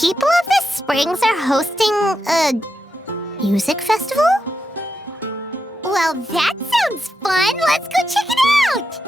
people of the Springs are hosting a music festival? Well, that sounds fun! Let's go check it out!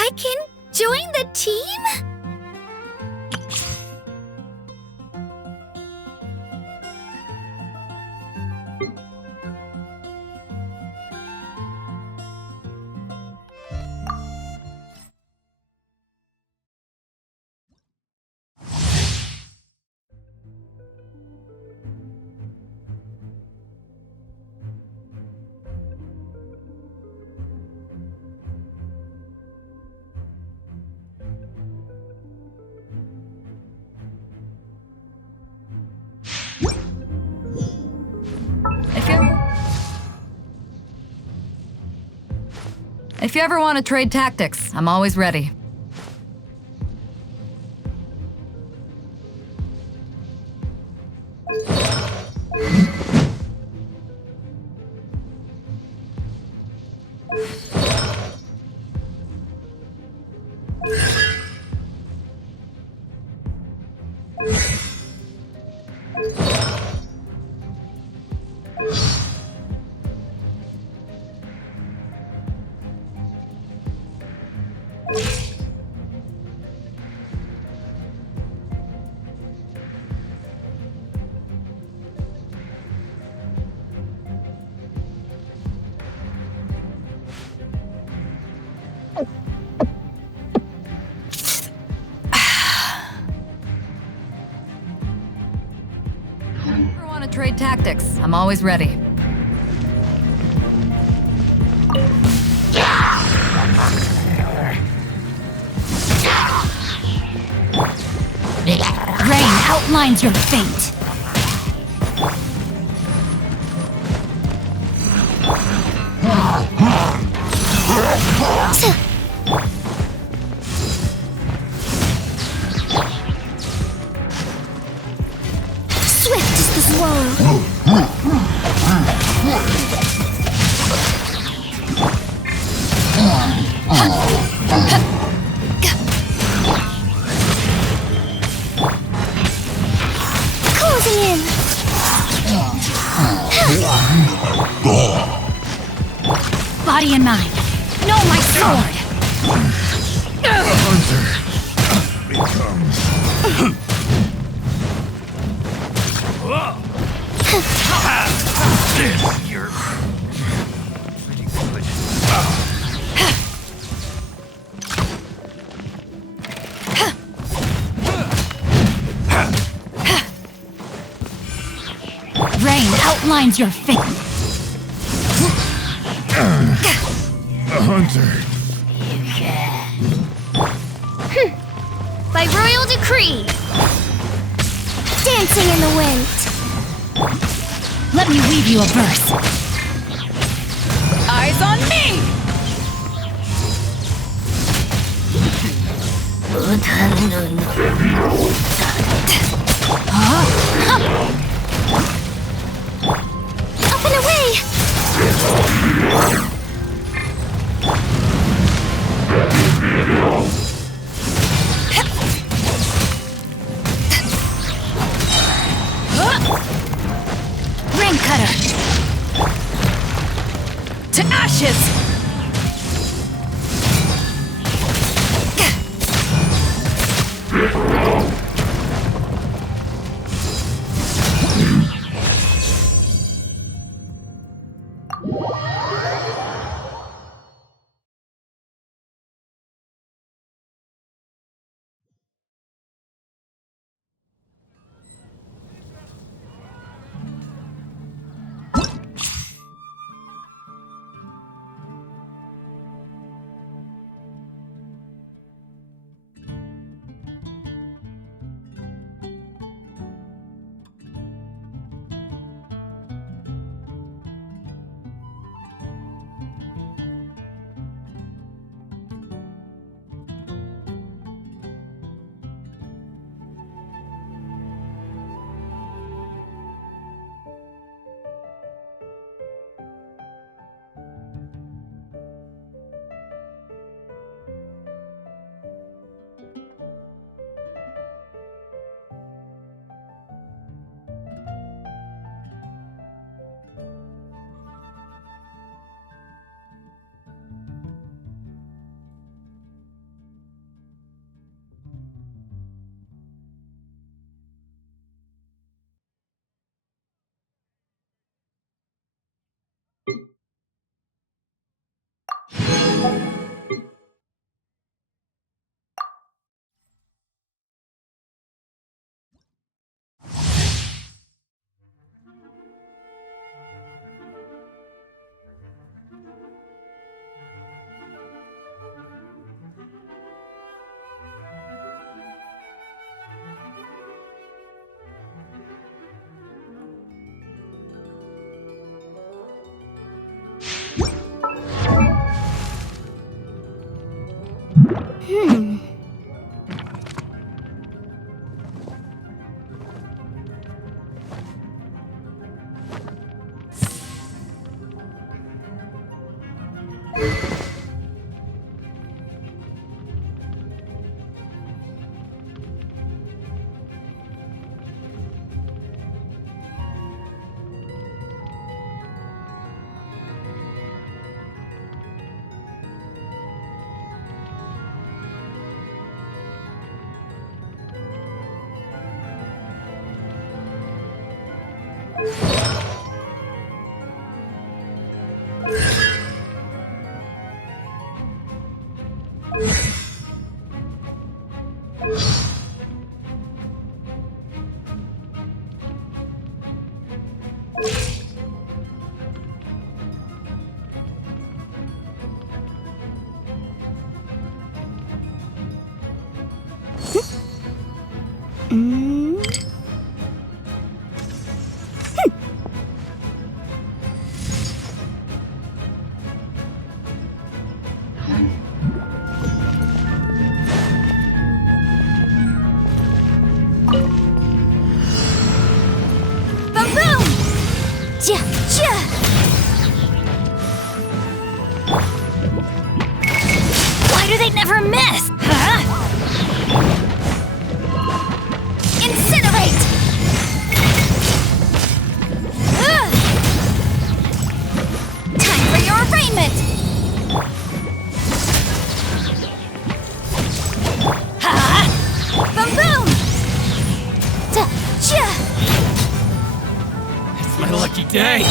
I can join the team? If you ever want to trade tactics, I'm always ready. Trade tactics. I'm always ready. Rain outlines your fate. Swift is the swirl. Closing in. Body and mind. No, my sword. Hunter becomes. This, you're pretty good. Rain outlines your fate. A hunter. By royal decree. Dancing in the wind. Let me weave you a verse. Eyes on me! Up and away! Ring cutter. To ashes! Boom boom! Ja, ja! Why do they never miss? Huh? Incinerate! Ugh! Time for your arraignment! Ha! Boom boom! Ja, ja! It's my lucky day.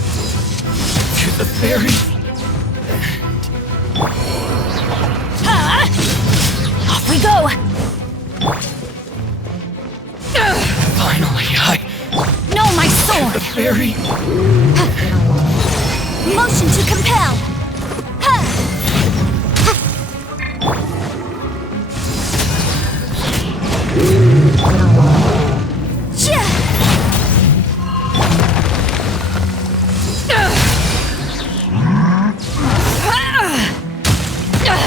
To the ferry. Ha! Off we go! Finally, No, my the sword! ferry. Motion to compel! Ha! Ja!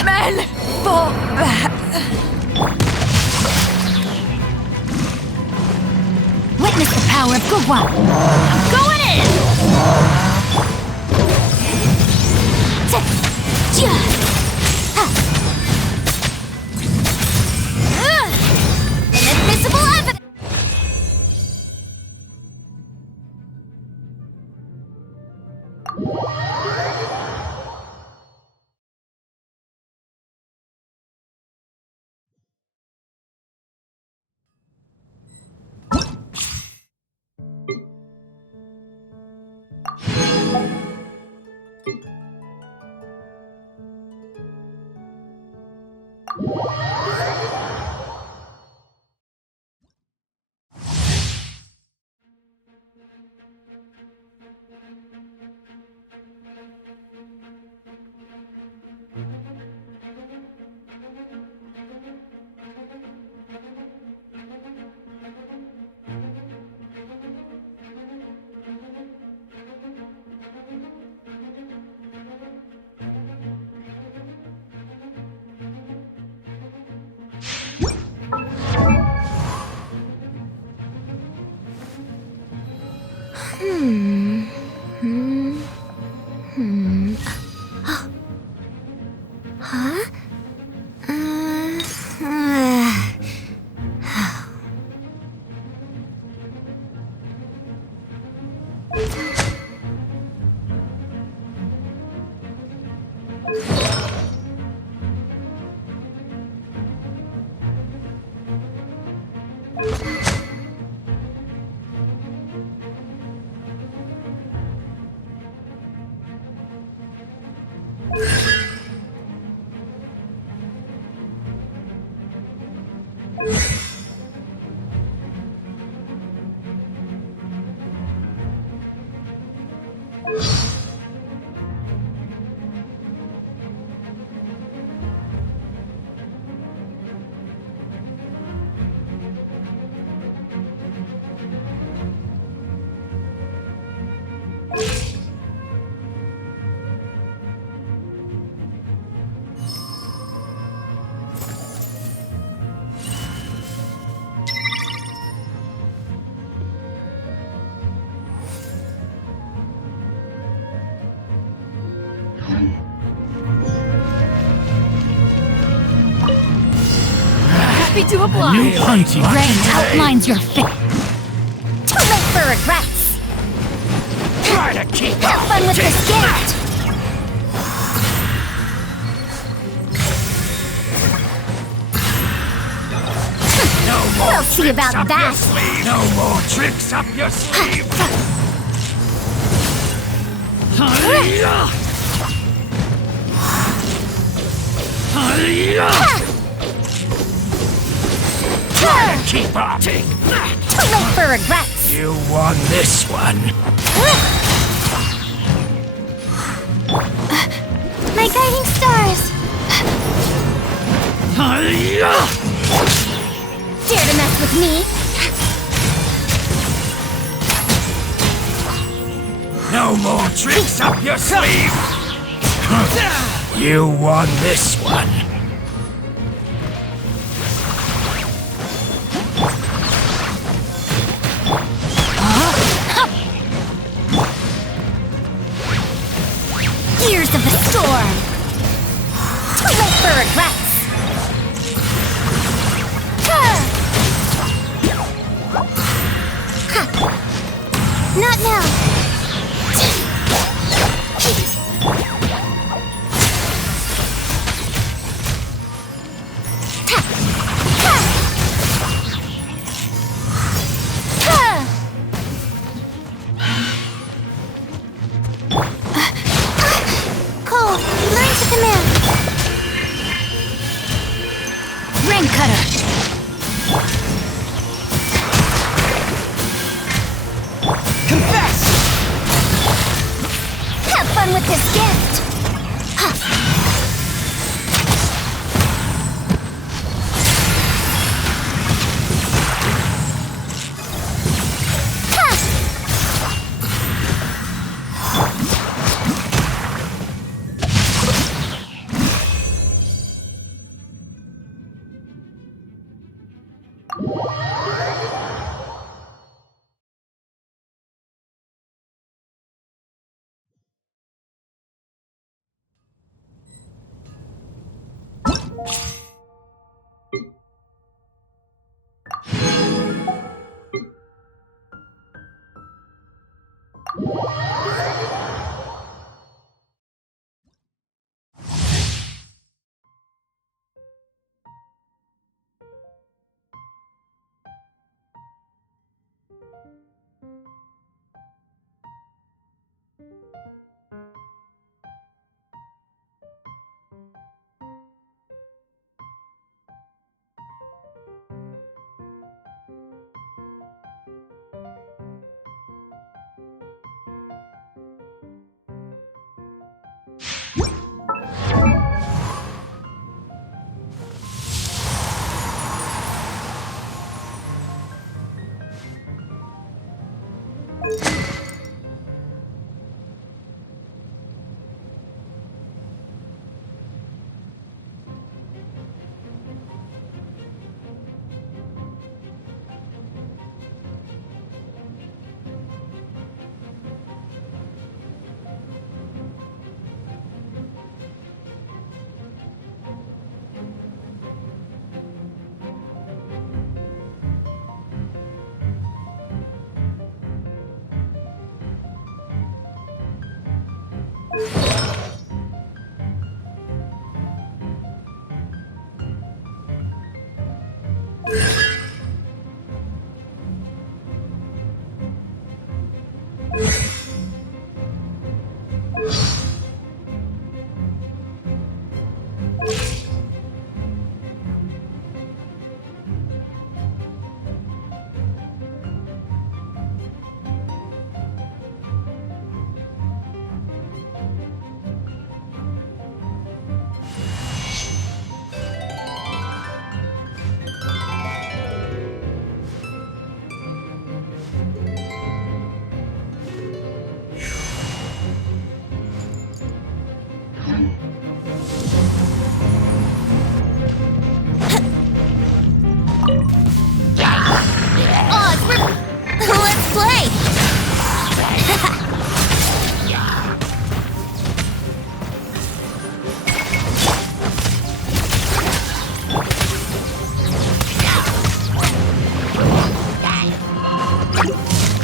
Men, fall back. Witness the power of Gugwa! Going in! Ja! Ha! Inadmissible evidence! Happy to oblige. New hunting. Rain outlines your fate. Too late for regrets. Try to keep Have up. fun with this gift. No more We'll see tricks about up that. your sleeve. No more tricks up your sleeve. Hallelujah. Hallelujah. Try to keep up. Take that. Too late for regrets. You won this one. My guiding stars! Dare to mess with me? No more tricks up your sleeve! You won this one. Gears of the storm! Too late for regrets! Not now! Cole, learn to command! Rain cutter! Confess! Have fun with this gift!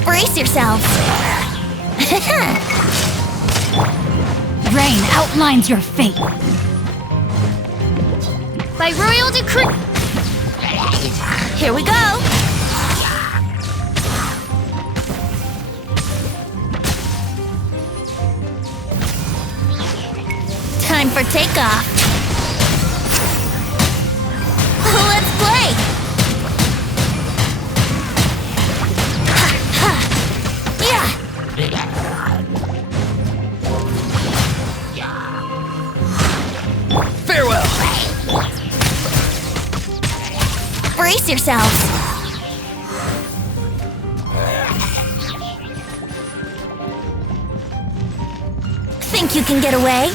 Brace yourselves! Rain outlines your fate. By royal decree... Here we go! Time for takeoff. Let's play! Ha, ha. yourselves. Think you can get away?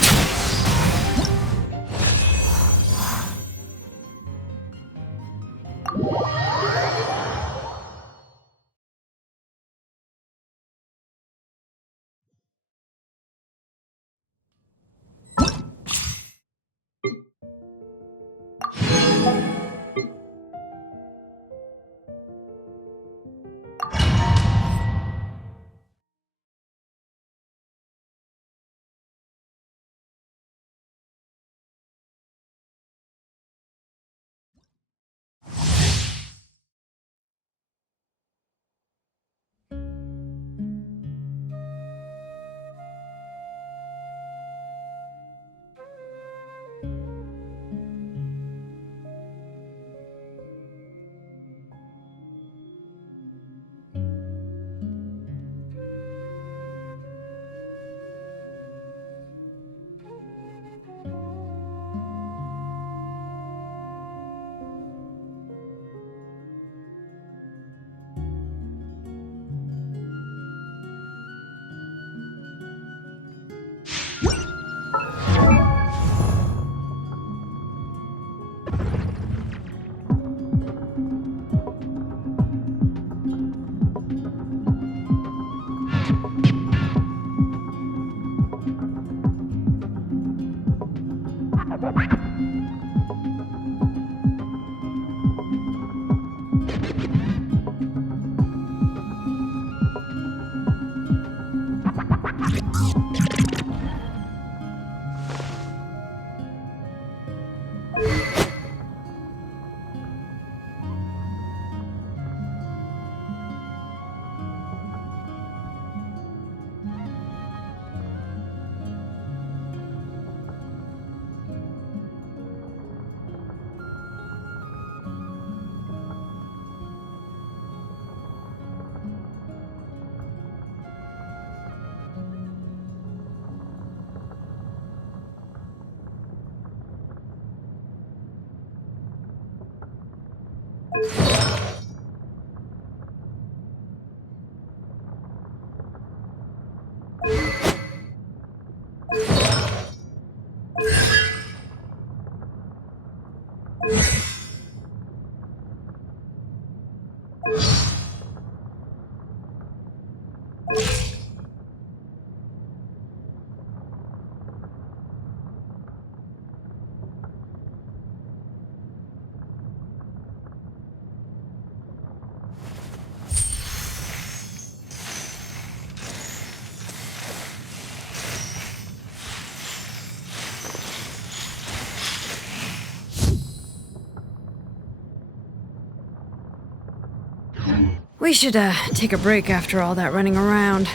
We should, take a break after all that running around.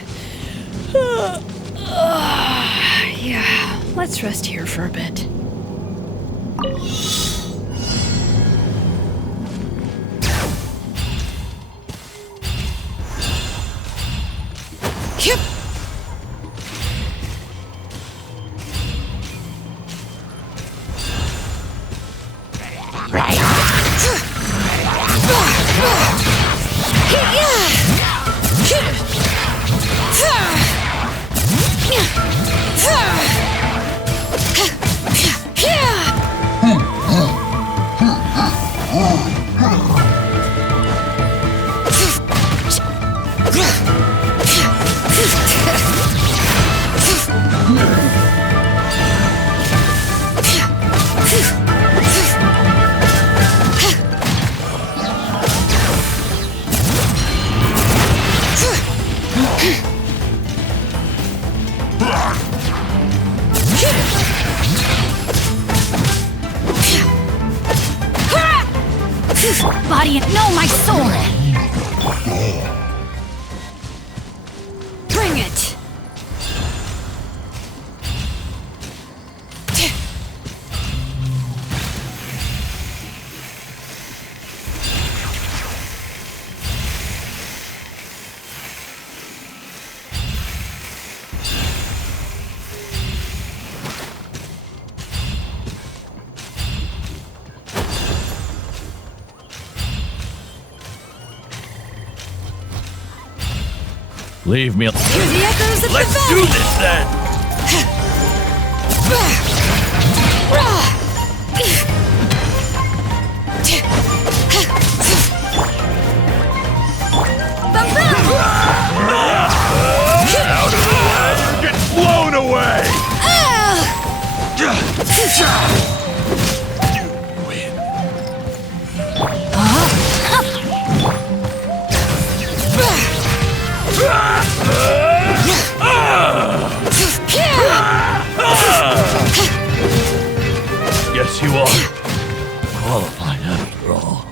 Yeah, let's rest here for a bit. Yep. Body and no, my soul! Bring it! Leave me. Hear the echoes of Let's the do valley! this then! Out of the way! Get blown away! You win. Yes, you are. Qualified after all.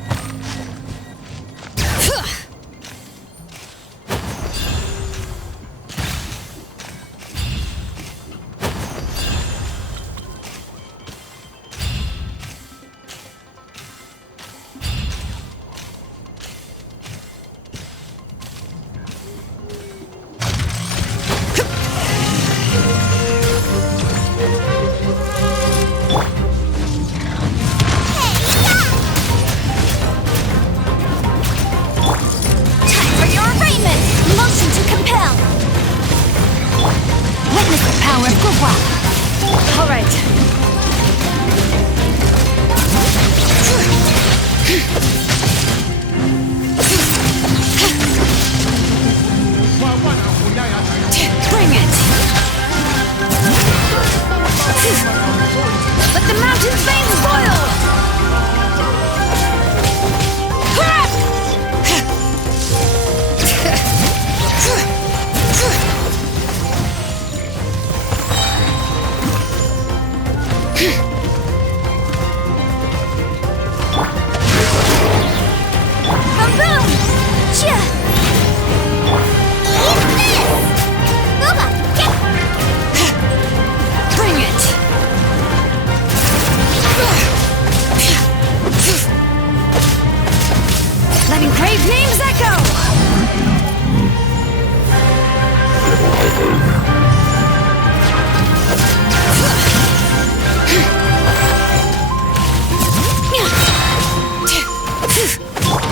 Time for your arraignment! Motion to compel! Witness the power of Gugwa! All right. Bring it! Let the mountain's veins boil! Boom boom! Chia! Eat this! Booba, get! Bring it! Letting grave names echo!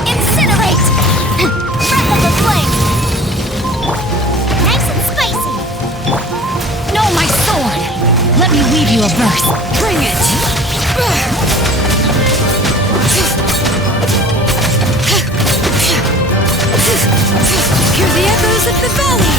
Incinerate! Breath of the flame! Nice and spicy! No, my sword! Let me weave you a verse. Bring it! Hear the echoes of the valley!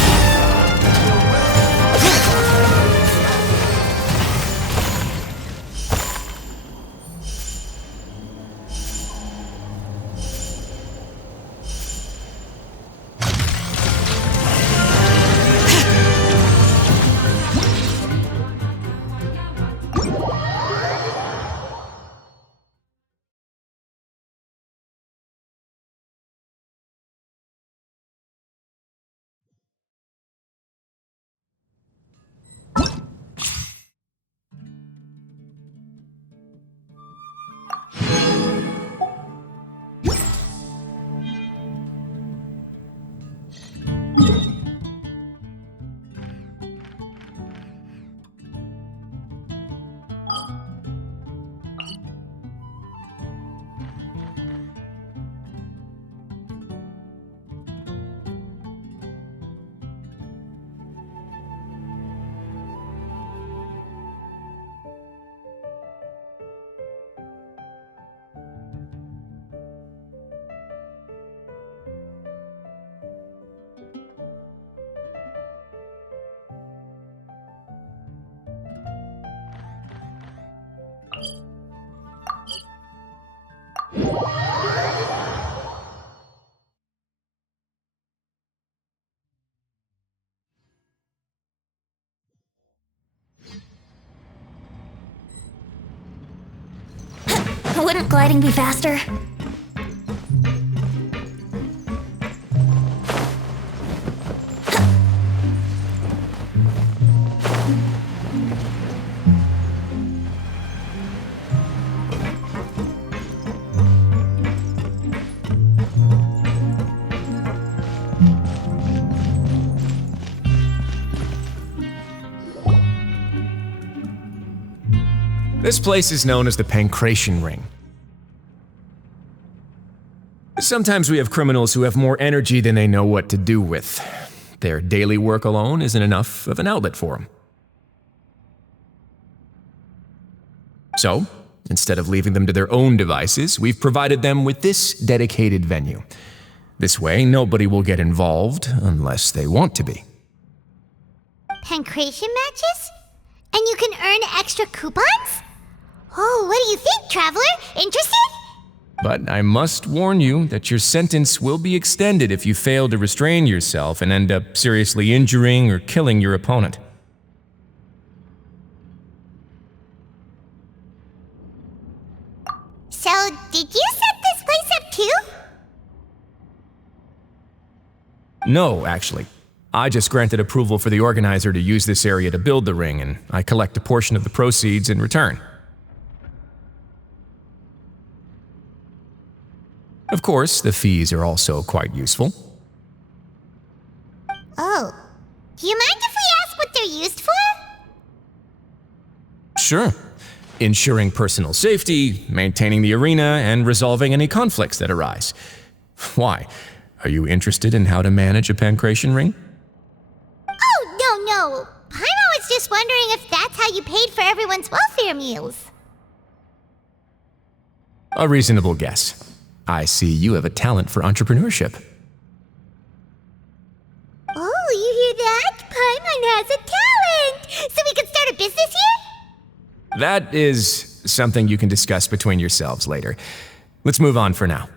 Wouldn't gliding be faster? This place is known as the Pancration Ring. Sometimes we have criminals who have more energy than they know what to do with. Their daily work alone isn't enough of an outlet for them. So, instead of leaving them to their own devices, we've provided them with this dedicated venue. This way, nobody will get involved unless they want to be. Pancration matches? And you can earn extra coupons? Oh, what do you think, Traveler? Interested? But I must warn you that your sentence will be extended if you fail to restrain yourself and end up seriously injuring or killing your opponent. So, did you set this place up too? No, actually. I just granted approval for the organizer to use this area to build the ring, and I collect a portion of the proceeds in return. Of course, the fees are also quite useful. Oh. Do you mind if we ask what they're used for? Sure. Ensuring personal safety, maintaining the arena, and resolving any conflicts that arise. Why? Are you interested in how to manage a pancration ring? Oh, no. Paimon was just wondering if that's how you paid for everyone's welfare meals. A reasonable guess. I see you have a talent for entrepreneurship. Oh, you hear that? Paimon has a talent! So we can start a business here? That is something you can discuss between yourselves later. Let's move on for now.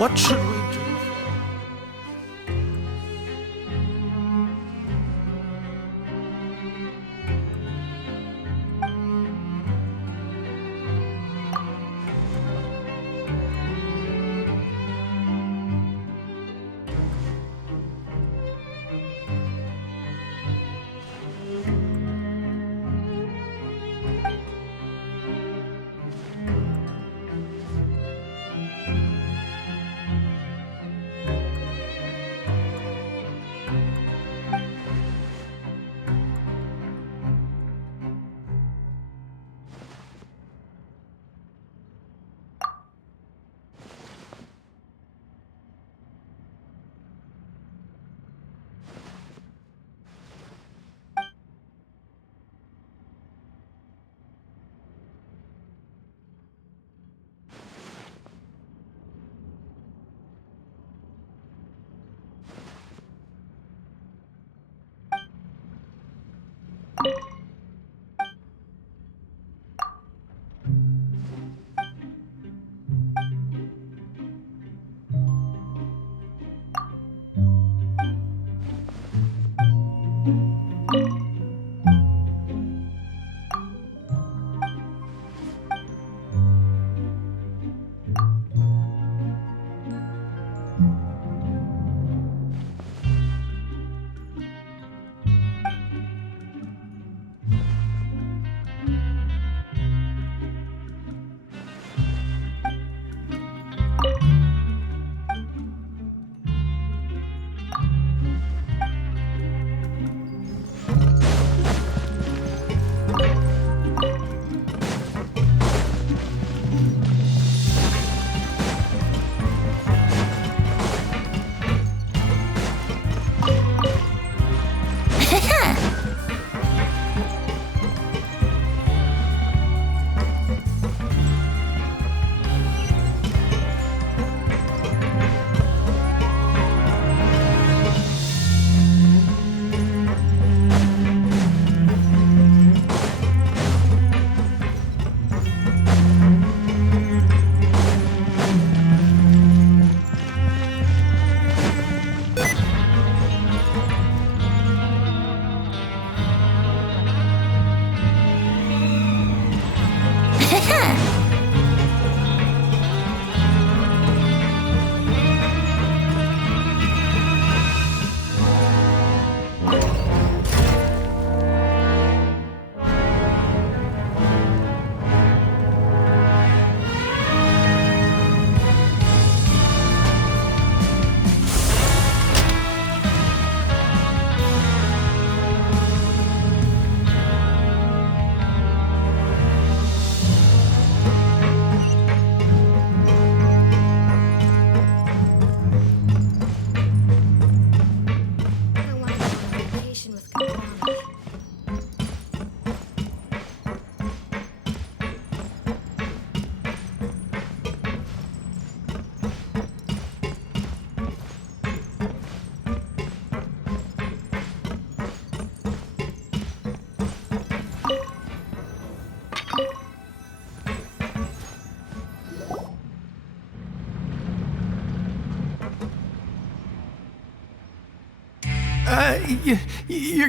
What should we do?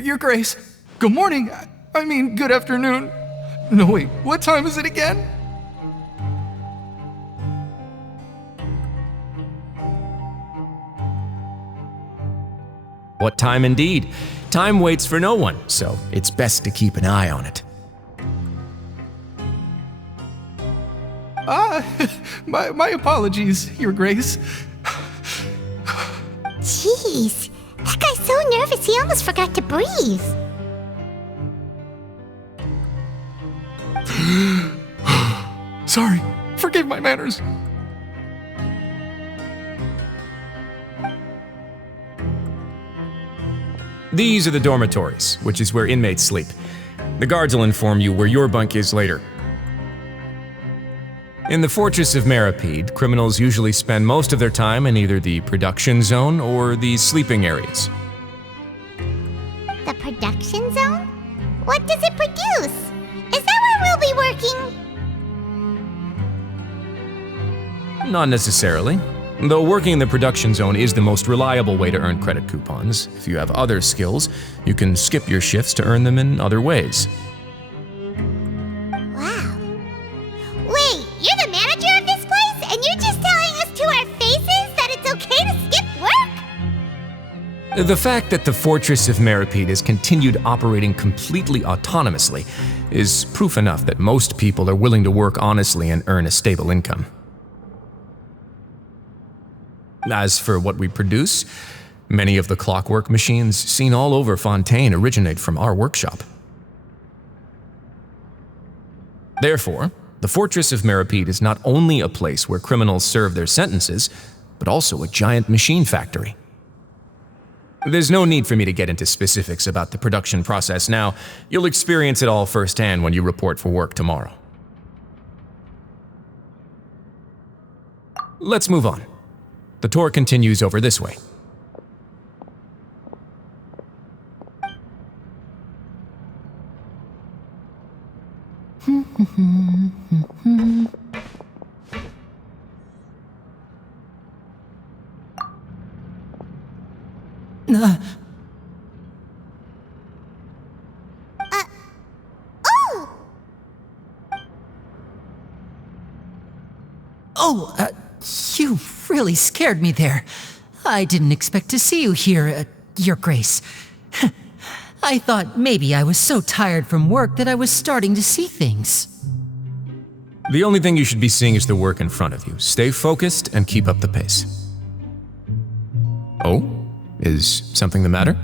Your Grace. Good morning. I mean, good afternoon. No, wait, what time is it again? What time indeed? Time waits for no one, so it's best to keep an eye on it. My apologies, Your Grace. Jeez, that guy's so nervous he almost forgot to breathe. Sorry, forgive my manners. These are the dormitories, which is where inmates sleep. The guards will inform you where your bunk is later. In the Fortress of Meripede, criminals usually spend most of their time in either the production zone or the sleeping areas. The production zone? What does it produce? Is that where we'll be working? Not necessarily. Though working in the production zone is the most reliable way to earn credit coupons, if you have other skills, you can skip your shifts to earn them in other ways. Wow. Wait, you're the manager of this place, and you're just telling us to our faces that it's okay to skip work? The fact that the Fortress of Meripede has continued operating completely autonomously is proof enough that most people are willing to work honestly and earn a stable income. As for what we produce, many of the clockwork machines seen all over Fontaine originate from our workshop. Therefore, the Fortress of Meripede is not only a place where criminals serve their sentences, but also a giant machine factory. There's no need for me to get into specifics about the production process now. You'll experience it all firsthand when you report for work tomorrow. Let's move on. The tour continues over this way. You really scared me there. I didn't expect to see you here, Your Grace. I thought maybe I was so tired from work that I was starting to see things. The only thing you should be seeing is the work in front of you. Stay focused and keep up the pace. Oh? Is something the matter?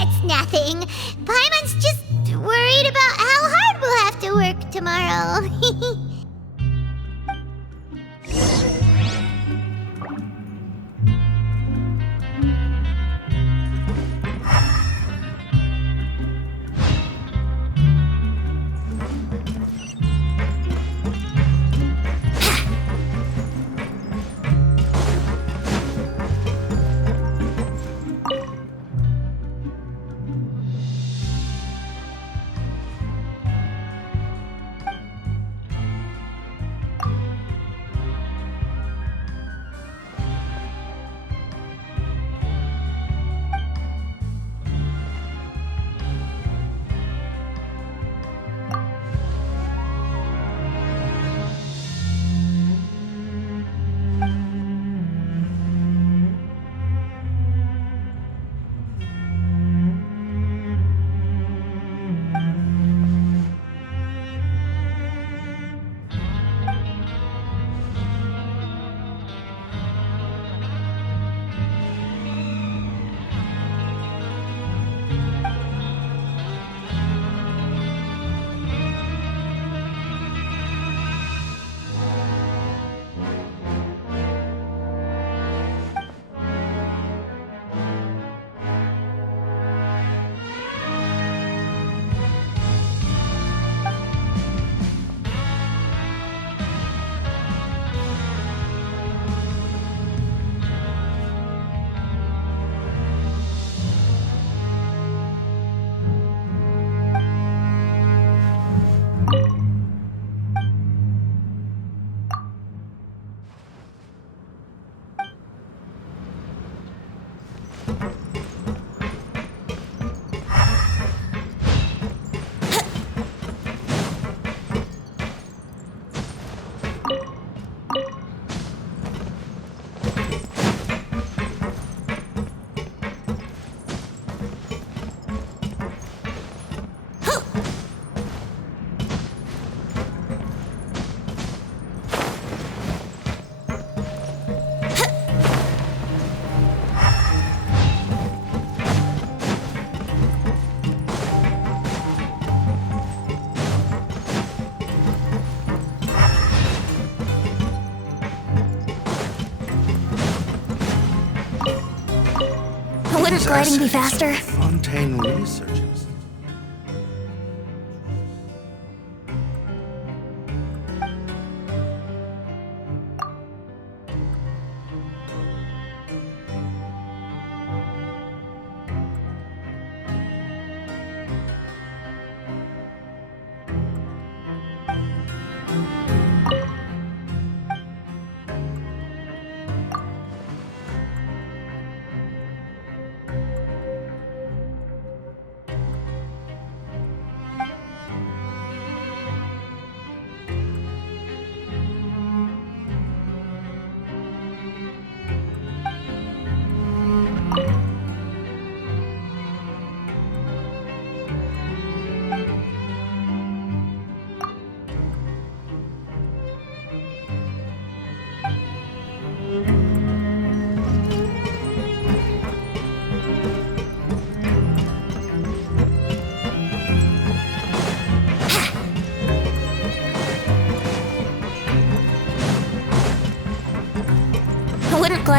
It's nothing. Paimon's just worried about how hard we'll have to work tomorrow. Wouldn't gliding be faster? Fontaine researches.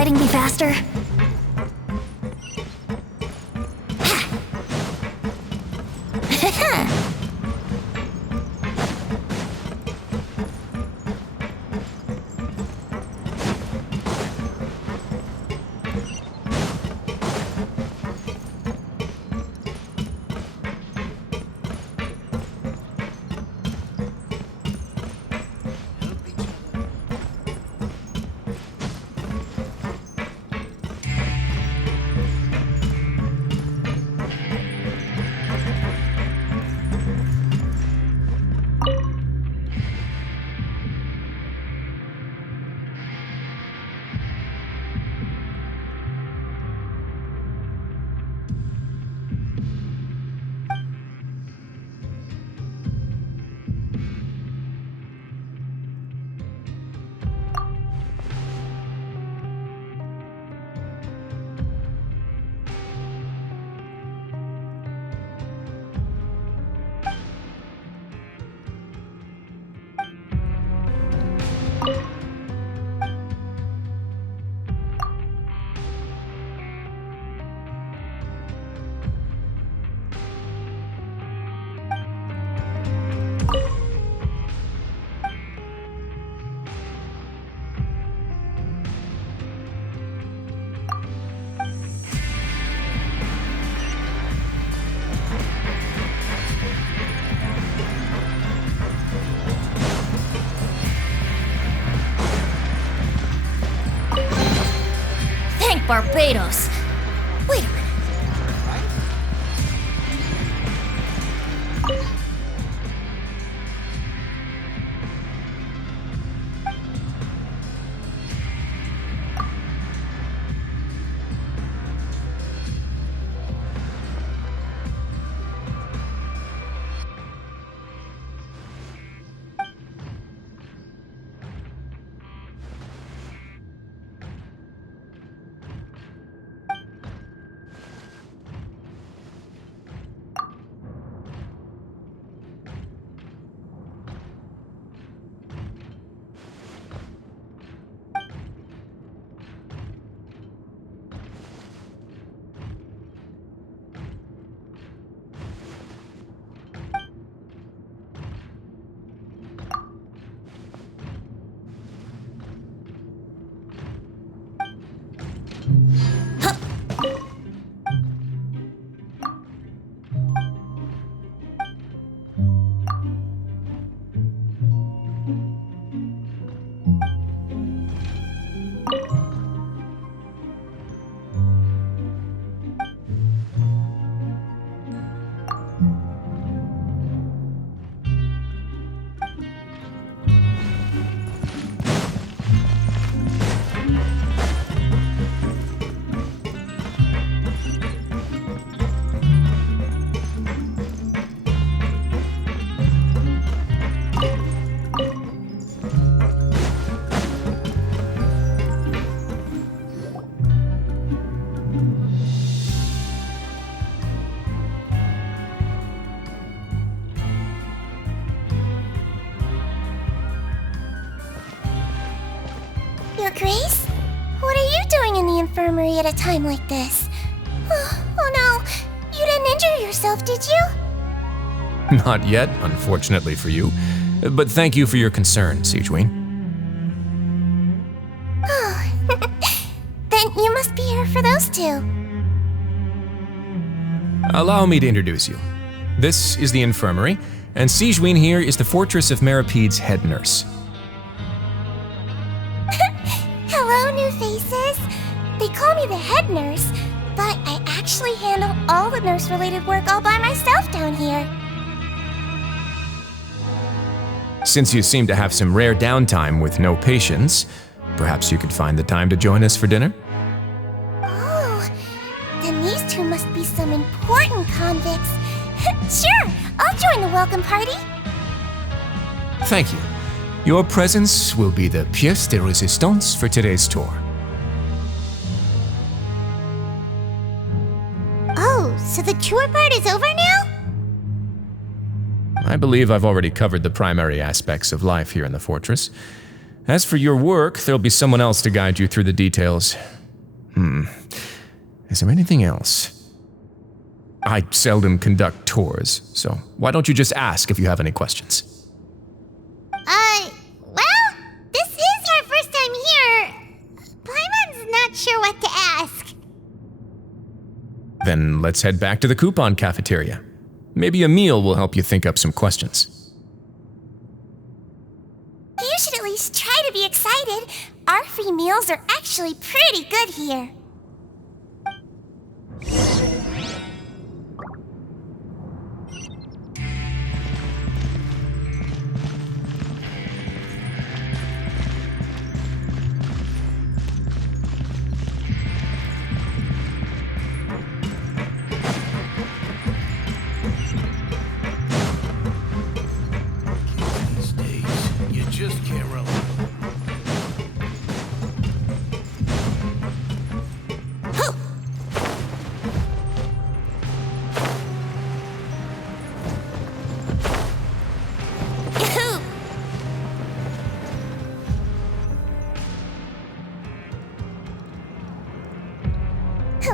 fighting be faster? Barbados. Wait a minute. Your Grace? What are you doing in the infirmary at a time like this? Oh no, you didn't injure yourself, did you? Not yet, unfortunately for you. But thank you for your concern, Sijween. Oh, then you must be here for those two. Allow me to introduce you. This is the infirmary, and Sijween here is the Fortress of Merapede's head nurse. Hello, new faces. They call me the head nurse, but I actually handle all the nurse-related work all by myself down here. Since you seem to have some rare downtime with no patients, perhaps you could find the time to join us for dinner? Oh, then these two must be some important convicts. Sure, I'll join the welcome party. Thank you. Your presence will be the pièce de résistance for today's tour. Oh, so the tour part is over now? I believe I've already covered the primary aspects of life here in the fortress. As for your work, there'll be someone else to guide you through the details. Is there anything else? I seldom conduct tours, so why don't you just ask if you have any questions? Well, this is our first time here. Paimon's not sure what to ask. Then let's head back to the coupon cafeteria. Maybe a meal will help you think up some questions. You should at least try to be excited. Our free meals are actually pretty good here. These days, you just can't rely.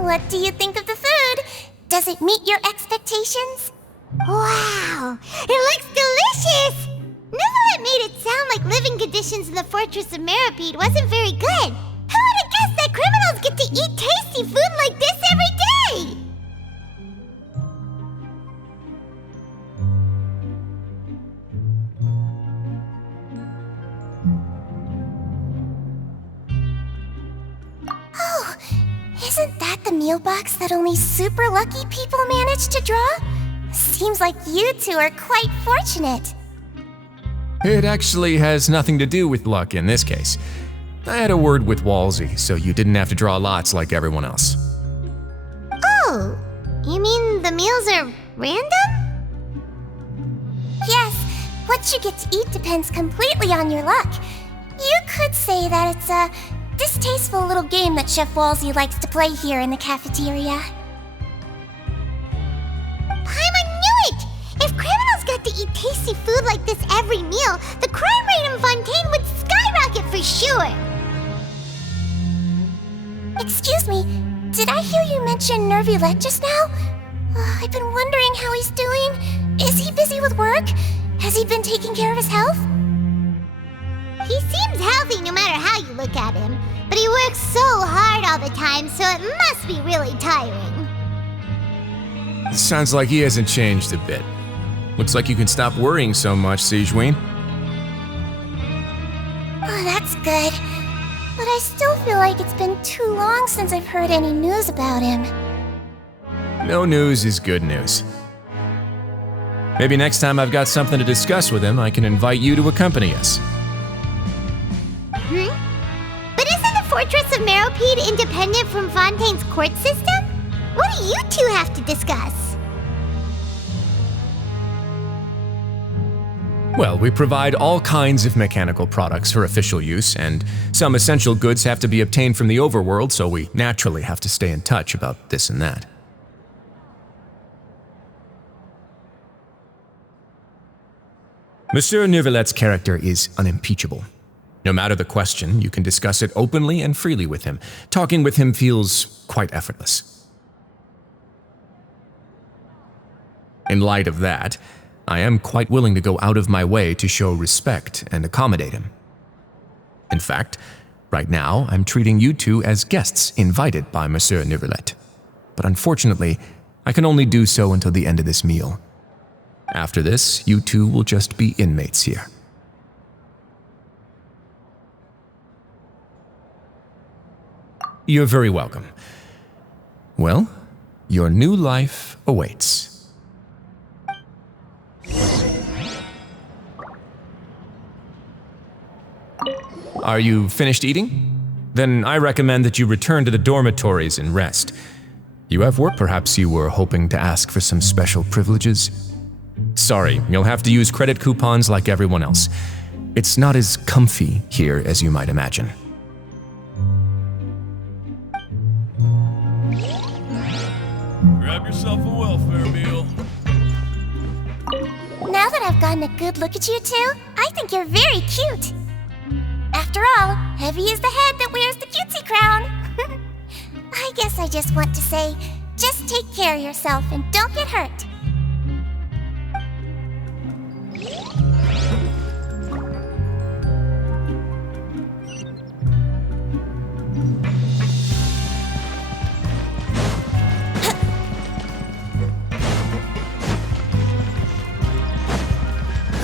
What do you think of the food? Does it meet your expectations? Wow, it looks delicious! Neverlet made it sound like living conditions in the Fortress of Meripede wasn't very good. Who would have guessed that criminals get to eat tasty food like this every day? Oh, isn't that the meal box that only super lucky people manage to draw? Seems like you two are quite fortunate. It actually has nothing to do with luck in this case. I had a word with Walsey, so you didn't have to draw lots like everyone else. Oh, you mean the meals are random? Yes, what you get to eat depends completely on your luck. You could say that it's a distasteful little game that Chef Walsey likes to play here in the cafeteria. Paimon knew it! If criminals got to eat tasty food like this every meal, the crime rate in Fontaine would skyrocket for sure! Excuse me, did I hear you mention Nervulette just now? I've been wondering how he's doing. Is he busy with work? Has he been taking care of his health? He seems healthy no matter how you look at him, but he works so hard all the time, so it must be really tiring. Sounds like he hasn't changed a bit. Looks like you can stop worrying so much, Sigewinne. Oh, that's good. But I still feel like it's been too long since I've heard any news about him. No news is good news. Maybe next time I've got something to discuss with him, I can invite you to accompany us. But isn't the Fortress of Meripede independent from Fontaine's court system? What do you two have to discuss? Well, we provide all kinds of mechanical products for official use, and some essential goods have to be obtained from the overworld, so we naturally have to stay in touch about this and that. Monsieur Nervulette's character is unimpeachable. No matter the question, you can discuss it openly and freely with him. Talking with him feels quite effortless. In light of that, I am quite willing to go out of my way to show respect and accommodate him. In fact, right now I'm treating you two as guests invited by Monsieur Nervulette. But unfortunately, I can only do so until the end of this meal. After this, you two will just be inmates here. You're very welcome. Well, your new life awaits. Are you finished eating? Then I recommend that you return to the dormitories and rest. You have work. Perhaps you were hoping to ask for some special privileges? Sorry, you'll have to use credit coupons like everyone else. It's not as comfy here as you might imagine. Grab yourself a welfare meal. Now that I've gotten a good look at you two, I think you're very cute. After all, heavy is the head that wears the cutesy crown. I guess I just want to say, just take care of yourself and don't get hurt.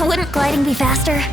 Wouldn't gliding be faster?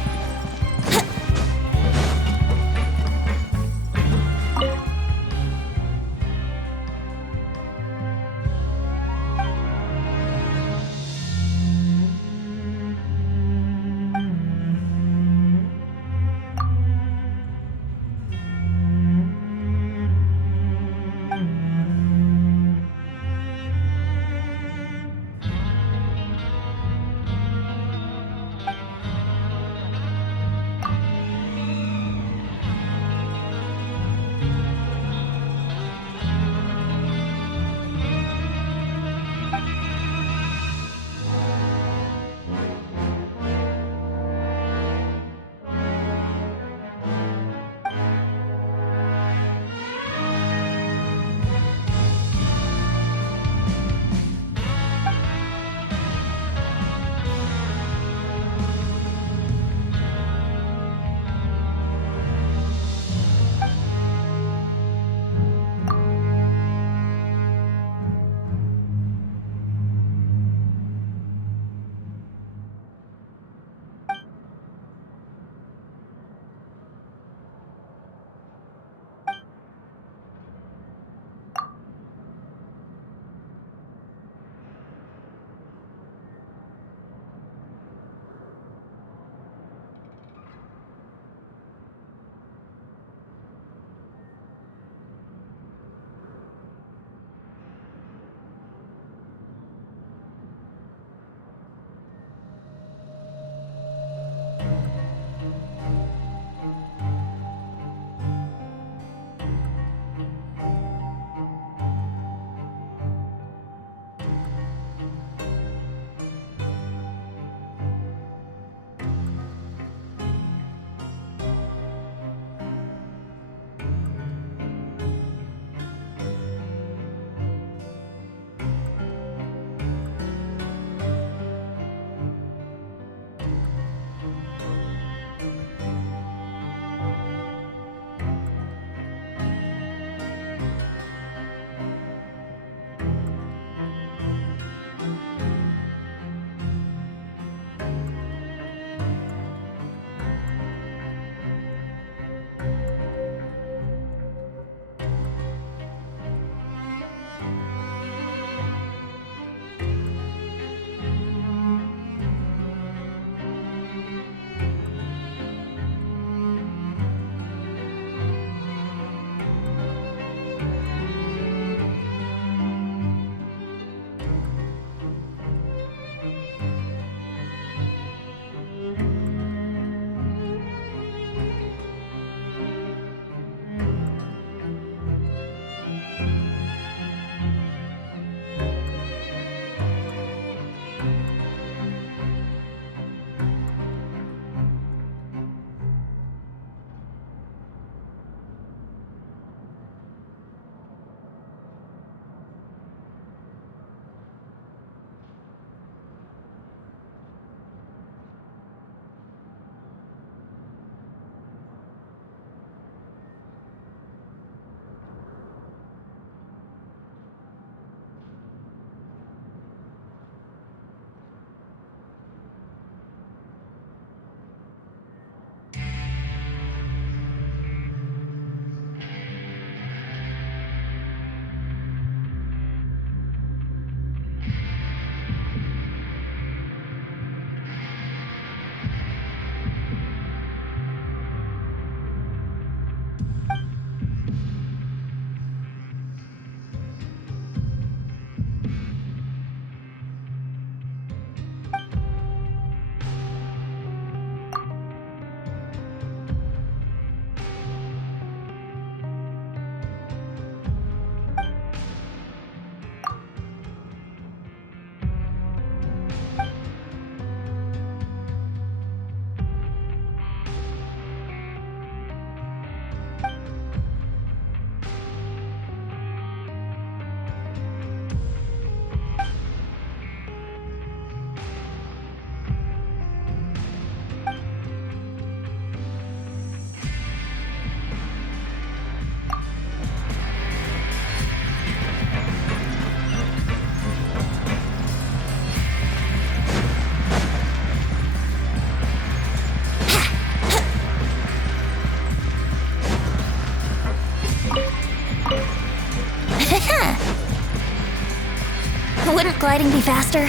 gliding be faster?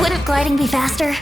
Wouldn't gliding be faster?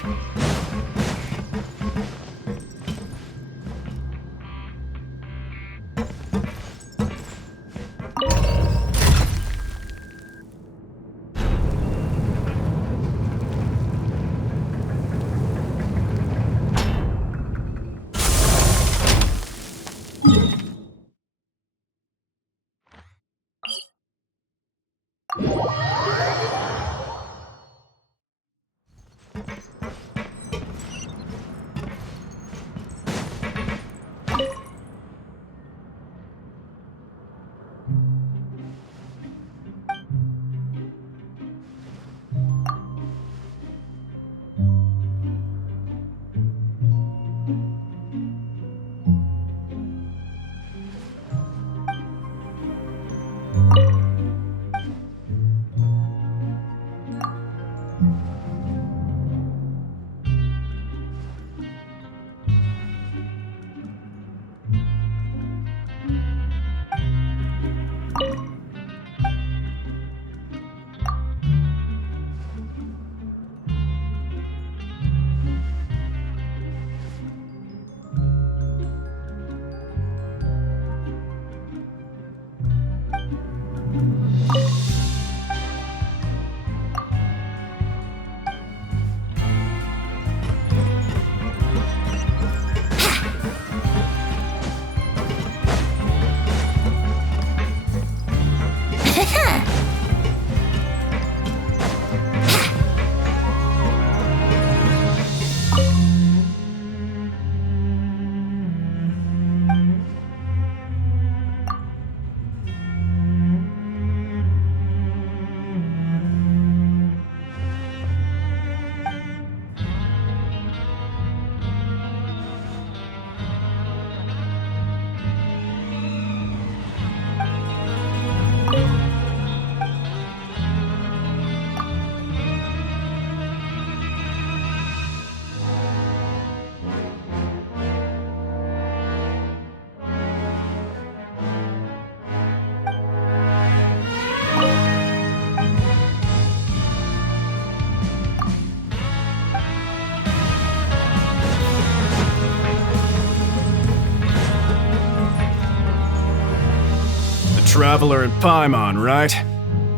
Traveler and Paimon, right?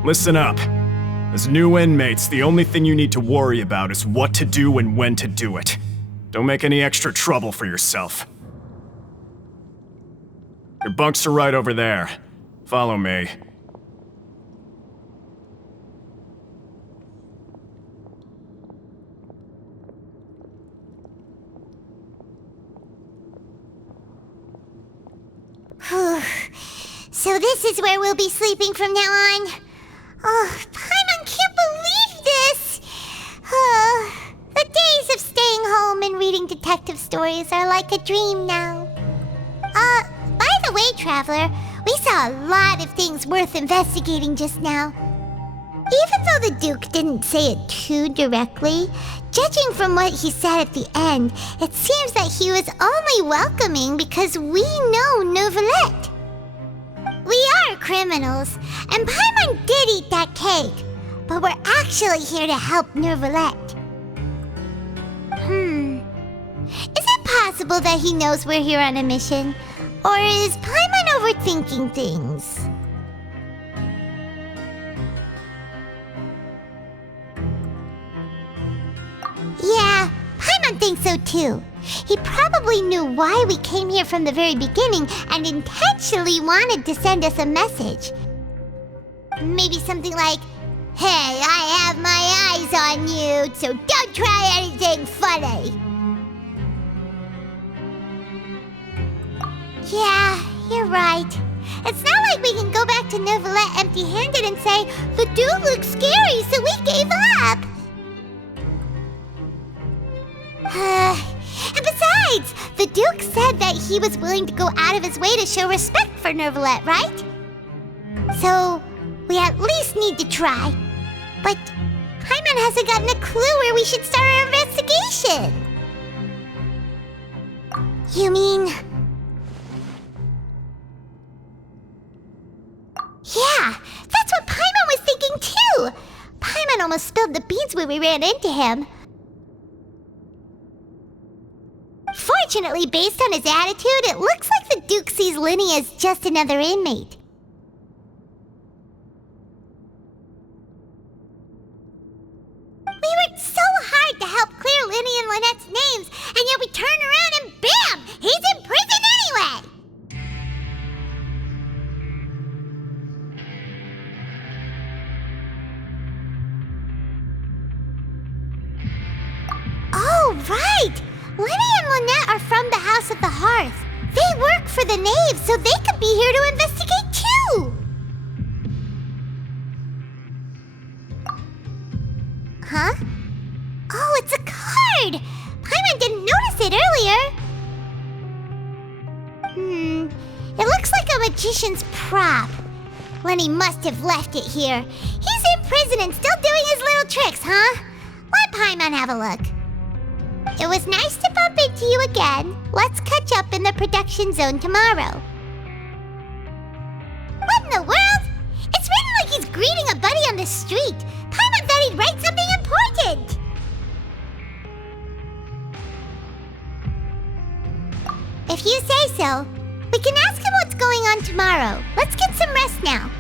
Listen up. As new inmates, the only thing you need to worry about is what to do and when to do it. Don't make any extra trouble for yourself. Your bunks are right over there. Follow me. So this is where we'll be sleeping from now on. Oh, Paimon can't believe this! The days of staying home and reading detective stories are like a dream now. By the way, Traveler, we saw a lot of things worth investigating just now. Even though the Duke didn't say it too directly, judging from what he said at the end, it seems that he was only welcoming because we know Neuvillette. We are criminals, and Paimon did eat that cake, but we're actually here to help Neuvillette. Is it possible that he knows we're here on a mission? Or is Paimon overthinking things? Yeah, Paimon thinks so too. He probably knew why we came here from the very beginning and intentionally wanted to send us a message. Maybe something like, "Hey, I have my eyes on you, so don't try anything funny." Yeah, you're right. It's not like we can go back to Neuvillette empty-handed and say, "The dude looks scary, so we gave up." And besides, the Duke said that he was willing to go out of his way to show respect for Neuvillette, right? So, we at least need to try. But Paimon hasn't gotten a clue where we should start our investigation. You mean... Yeah, that's what Paimon was thinking too! Paimon almost spilled the beans when we ran into him. Fortunately, based on his attitude, it looks like the Duke sees Linny as just another inmate. We worked so hard to help clear Linny and Lynette's names, and yet we turn around and bam! He's in prison anyway! Oh, right! Linny and Lynette are from the House of the Hearth. They work for the Knave, so they could be here to investigate too! Huh? Oh, it's a card! Paimon didn't notice it earlier. It looks like a magician's prop. Lenny must have left it here. He's in prison and still doing his little tricks, huh? Let Paimon have a look. It was nice to bump into you again. Let's catch up in the production zone tomorrow. What in the world? It's written like he's greeting a buddy on the street. Paimon thought he'd write something important. If you say so, we can ask him what's going on tomorrow. Let's get some rest now.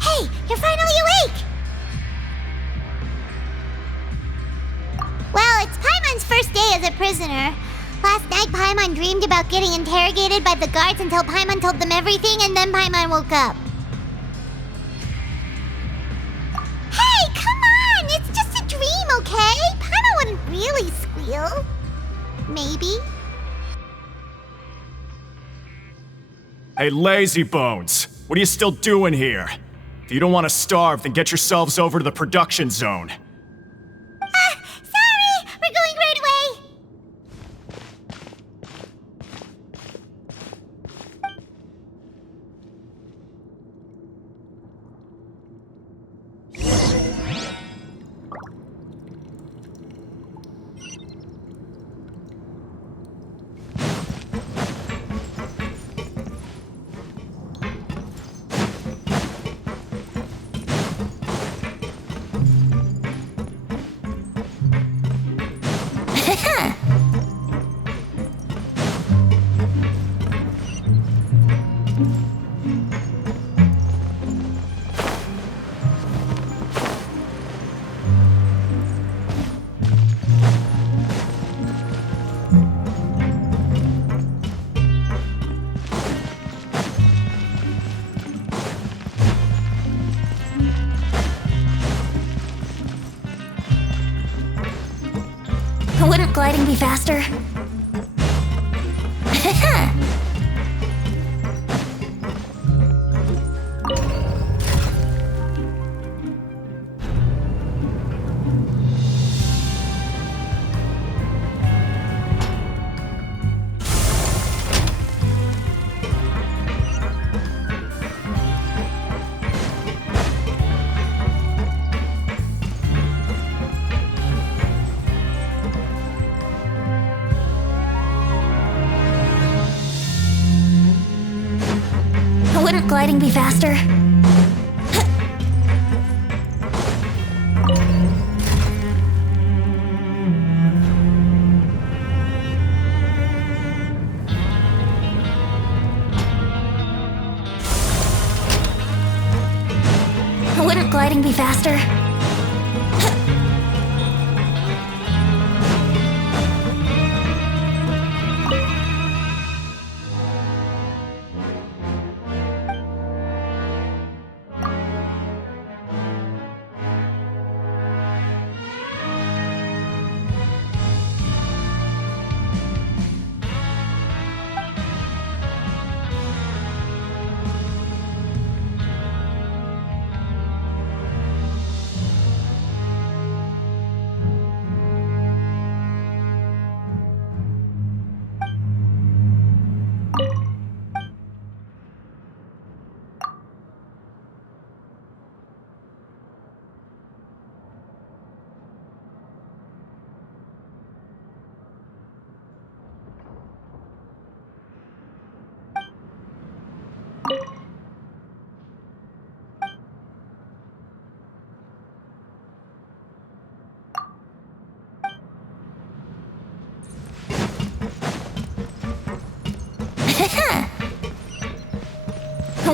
Hey, you're finally awake! Well, it's Paimon's first day as a prisoner. Last night, Paimon dreamed about getting interrogated by the guards until Paimon told them everything, and then Paimon woke up. Hey, come on! It's just a dream, okay? Paimon wouldn't really squeal. Maybe. Hey, lazy bones! What are you still doing here? If you don't want to starve, then get yourselves over to the production zone. Sorry! We're going right away! Wouldn't gliding be faster? Wouldn't gliding be faster? Wouldn't gliding be faster?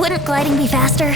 Wouldn't gliding be faster?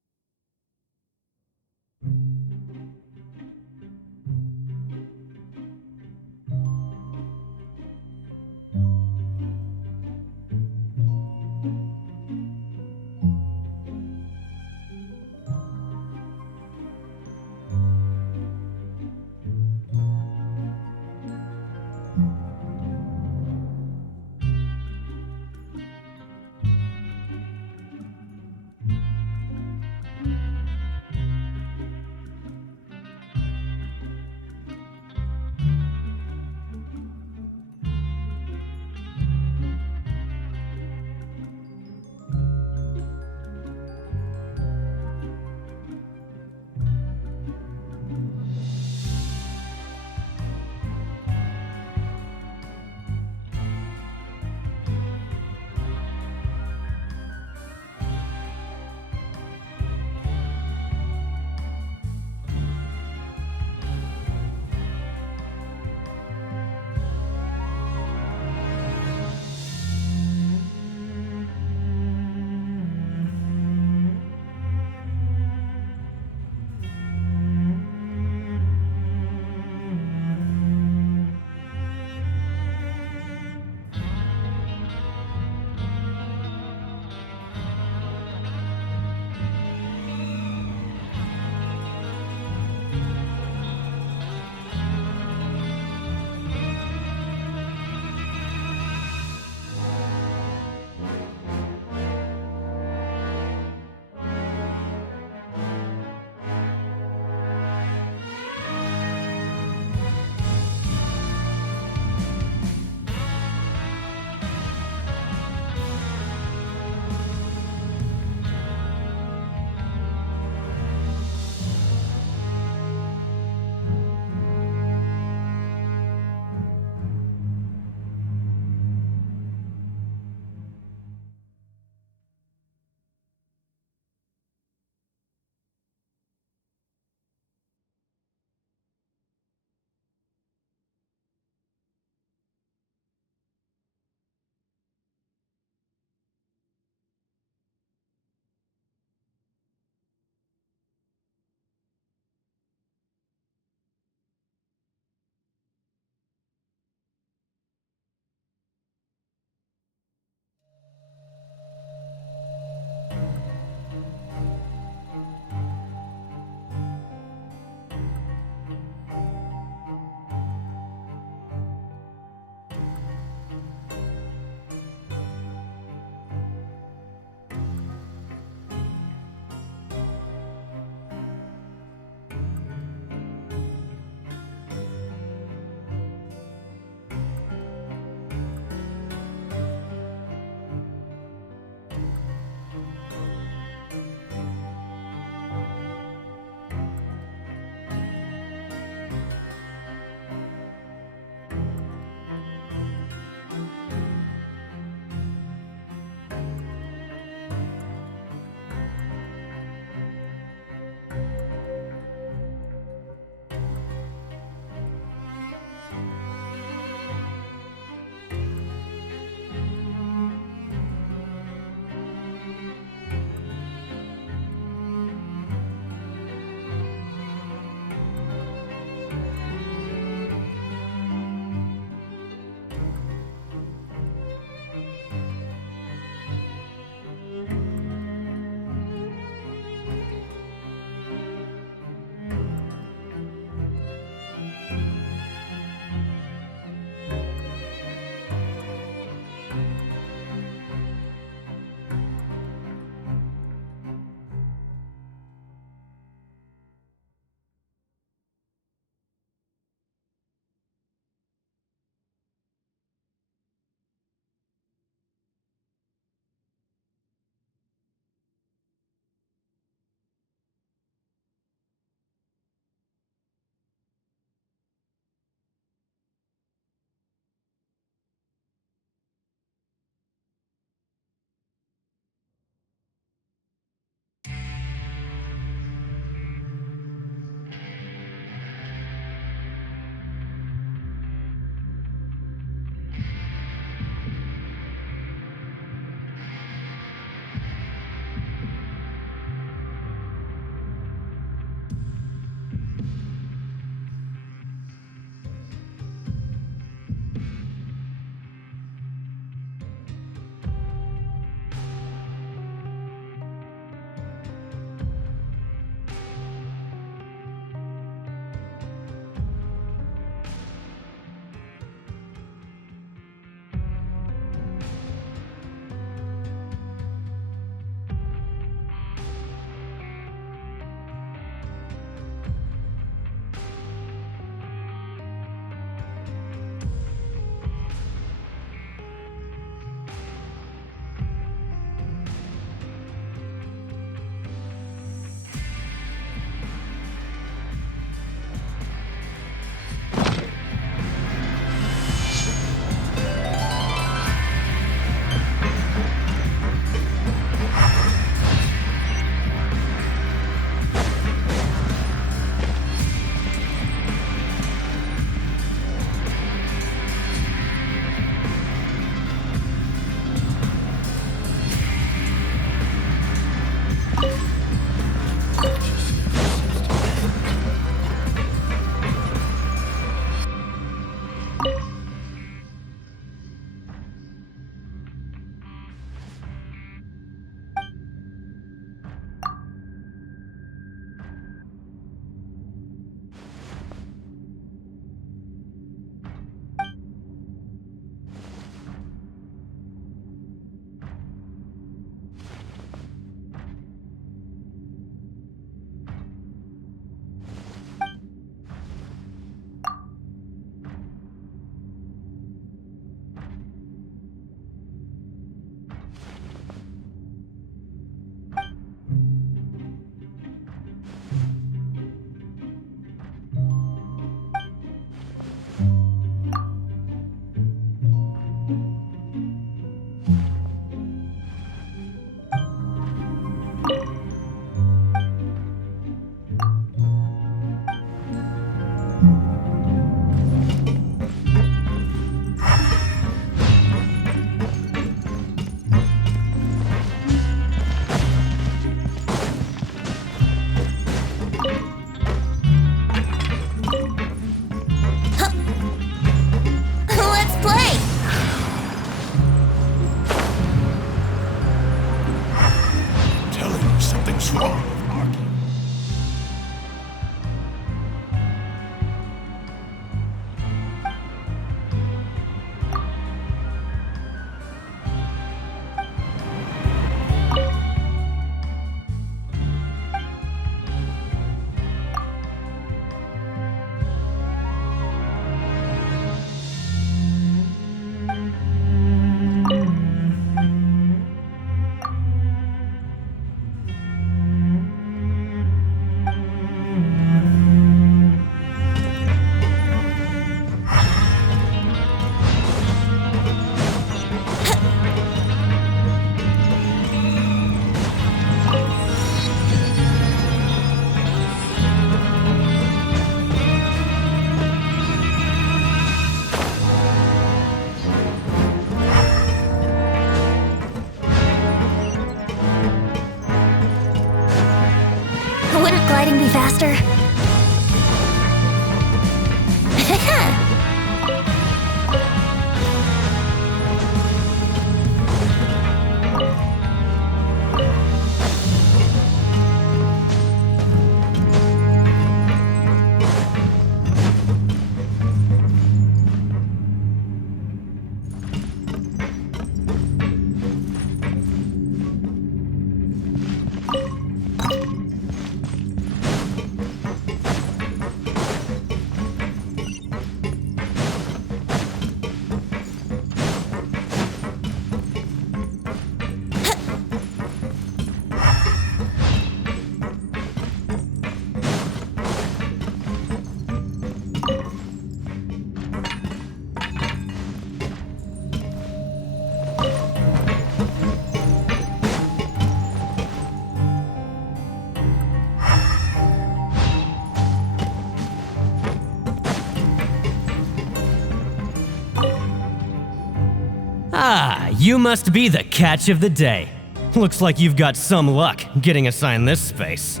Ah, you must be the catch of the day. Looks like you've got some luck getting assigned this space.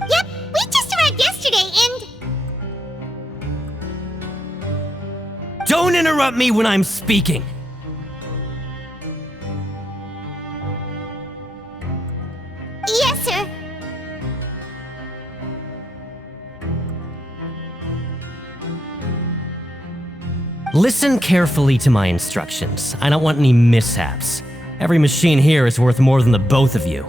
Yep, we just arrived yesterday and... Don't interrupt me when I'm speaking. Yes, sir. Listen carefully to my instructions. I don't want any mishaps. Every machine here is worth more than the both of you.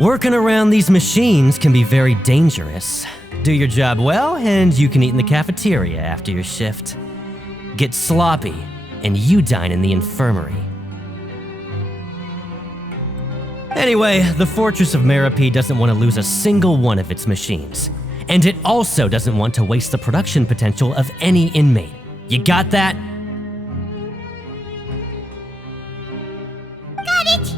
Working around these machines can be very dangerous. Do your job well, and you can eat in the cafeteria after your shift. Get sloppy, and you dine in the infirmary. Anyway, the Fortress of Meropide doesn't want to lose a single one of its machines. And it also doesn't want to waste the production potential of any inmate. You got that? Got it!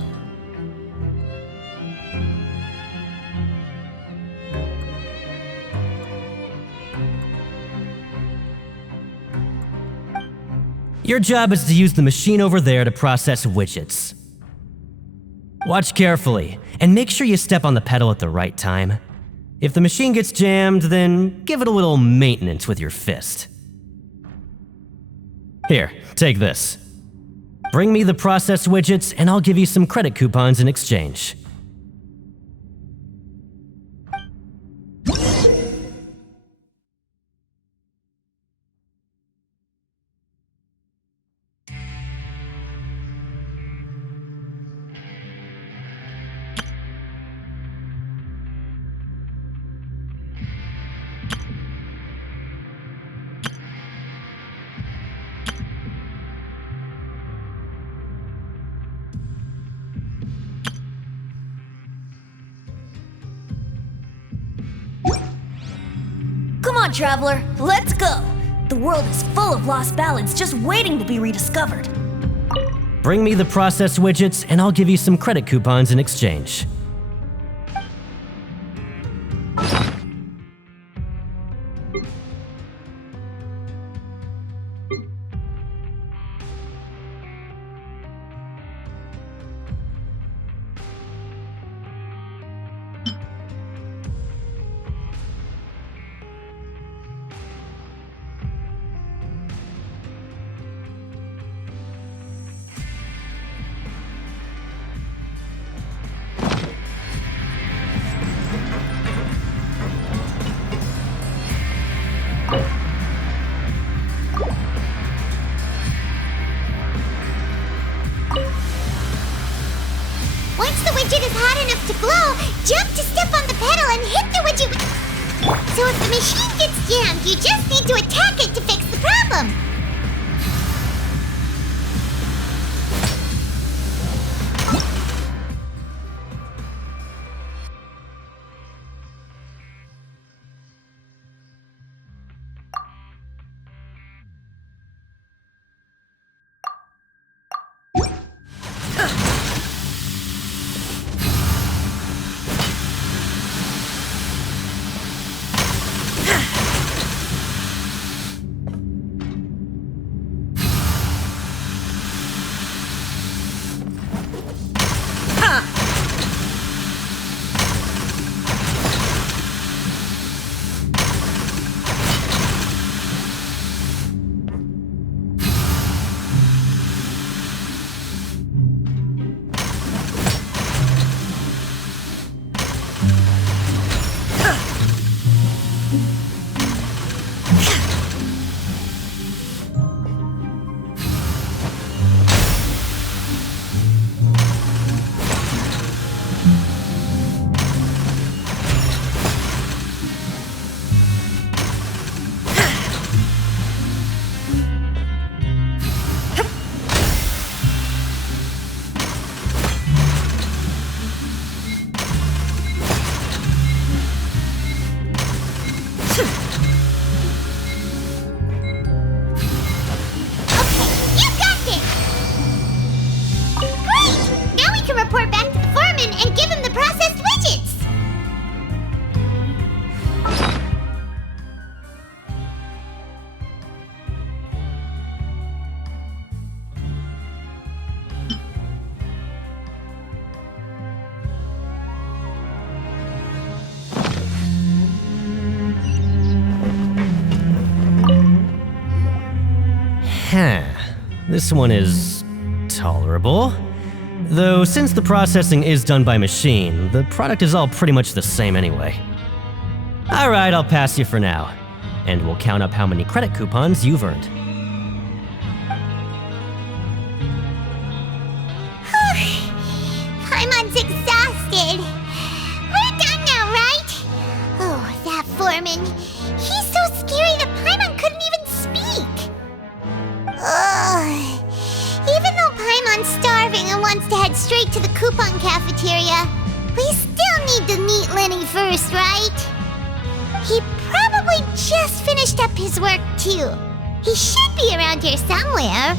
Your job is to use the machine over there to process widgets. Watch carefully, and make sure you step on the pedal at the right time. If the machine gets jammed, then give it a little maintenance with your fist. Here, take this. Bring me the process widgets, and I'll give you some credit coupons in exchange. Come on, Traveler, let's go! The world is full of lost ballads just waiting to be rediscovered. Bring me the process widgets, and I'll give you some credit coupons in exchange. Once the widget is hot enough to glow, jump to step on the pedal and hit the widget with... So if the machine gets jammed, you just need to attack it to fix the problem. This one is tolerable. Though since the processing is done by machine, the product is all pretty much the same anyway. Alright, I'll pass you for now. And we'll count up how many credit coupons you've earned. Paimon's exhausted. We're done now, right? Oh, that foreman. He's so scary that Paimon couldn't even speak. Ugh. Even though Paimon's starving and wants to head straight to the coupon cafeteria, we still need to meet Lenny first, right? He probably just finished up his work, too. He should be around here somewhere.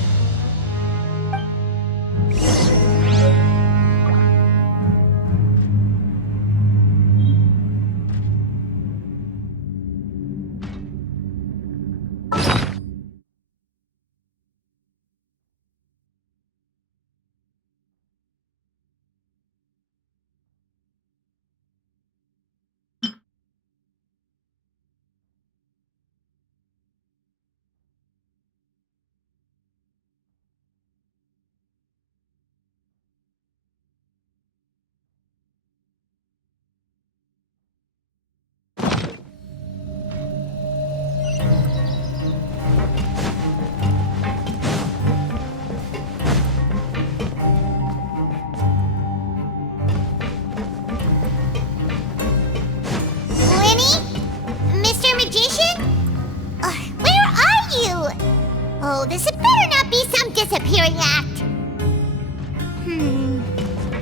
Oh, this had better not be some disappearing act.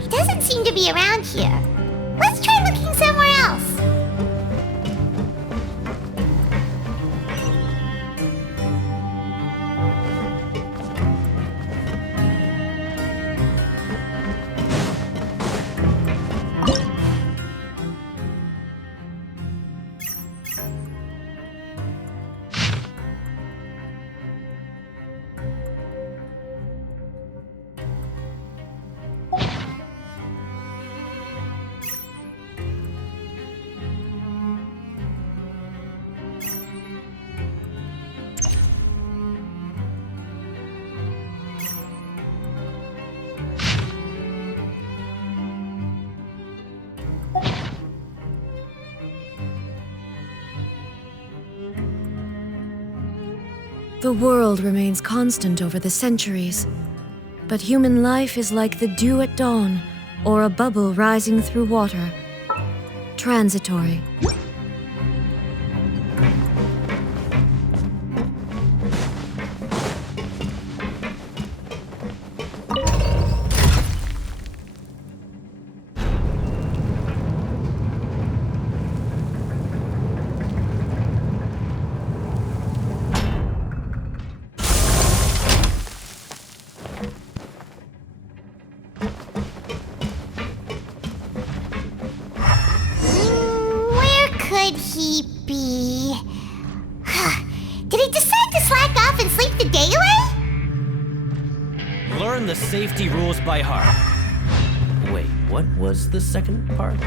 He doesn't seem to be around here. Let's try looking somewhere else. The world remains constant over the centuries, but human life is like the dew at dawn, or a bubble rising through water. Transitory. Could he be? Did he decide to slack off and sleep the day away? Learn the safety rules by heart. Wait, what was the second part?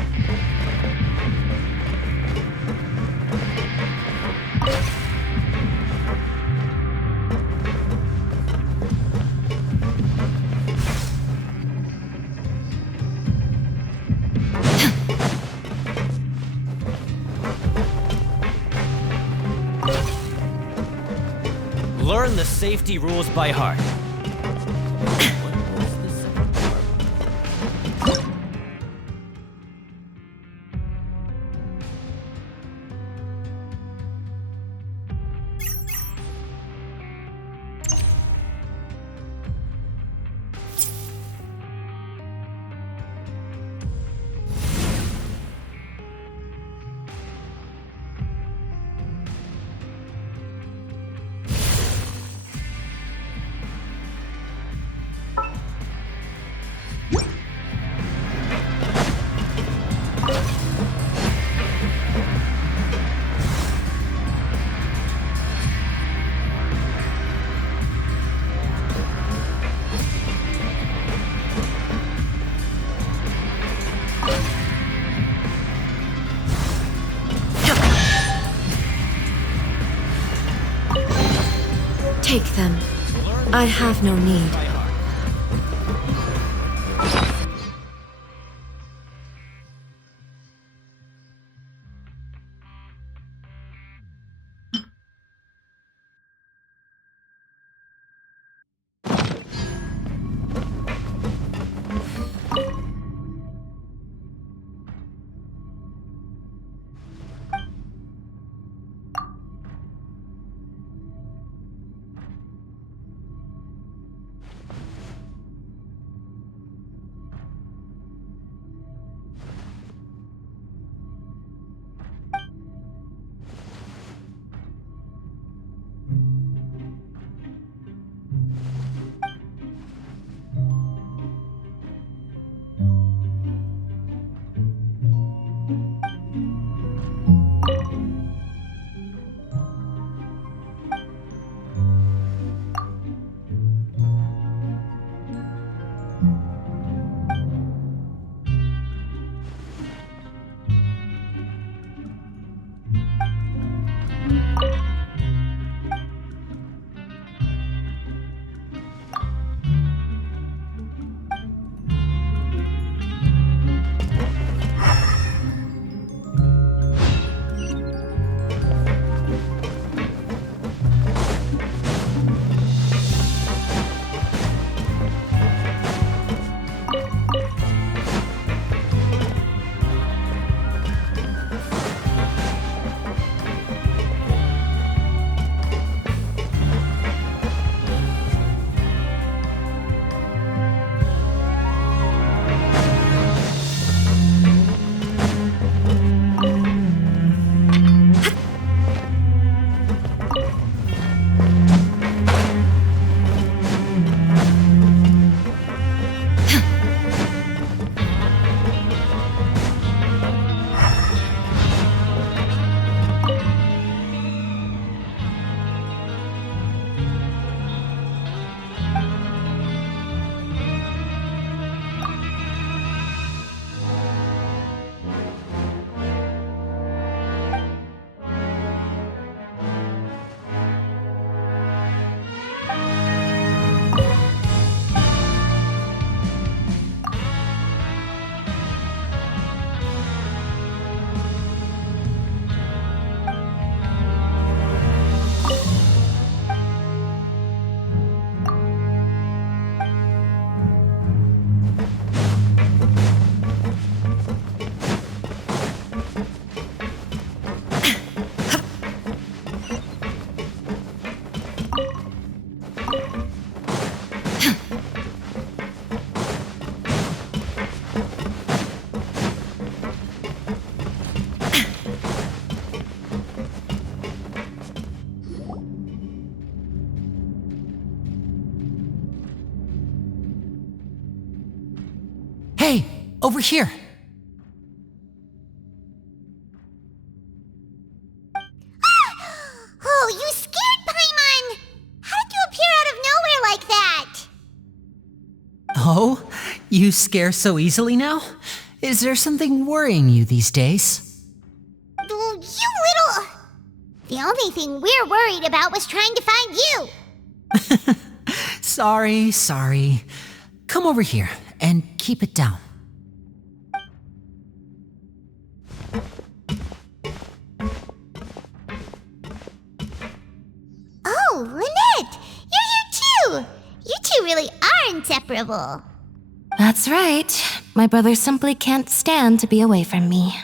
Learn the safety rules by heart. Take them. I have no need. Hey, over here. Oh, you scared Paimon! How did you appear out of nowhere like that? Oh, you scare so easily now? Is there something worrying you these days? You little... The only thing we're worried about was trying to find you. Sorry. Come over here and keep it down. Oh, Lynette! You're here too! You two really are inseparable. That's right. My brother simply can't stand to be away from me.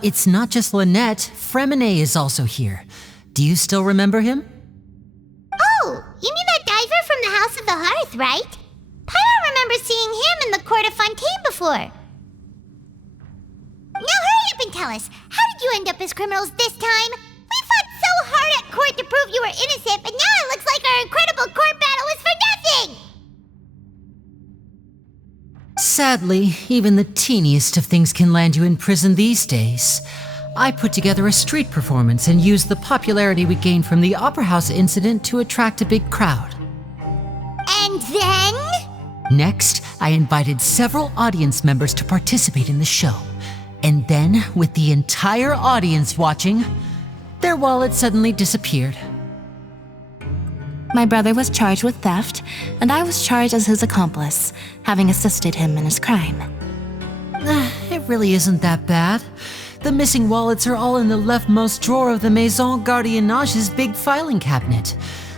It's not just Lynette. Fremine is also here. Do you still remember him? Oh, you mean that diver from the House of the Hearth, right? Paimon remembers seeing him in the Court of Fontaine before. Now hurry up and tell us, how did you end up as criminals this time? We fought so hard at court to prove you were innocent, but now it looks like our incredible court battle was for nothing! Sadly, even the teeniest of things can land you in prison these days. I put together a street performance and used the popularity we gained from the Opera House incident to attract a big crowd. And then? Next, I invited several audience members to participate in the show. And then, with the entire audience watching, their wallet suddenly disappeared. My brother was charged with theft, and I was charged as his accomplice, having assisted him in his crime. It really isn't that bad. The missing wallets are all in the leftmost drawer of the Maison Gardiennage's big filing cabinet.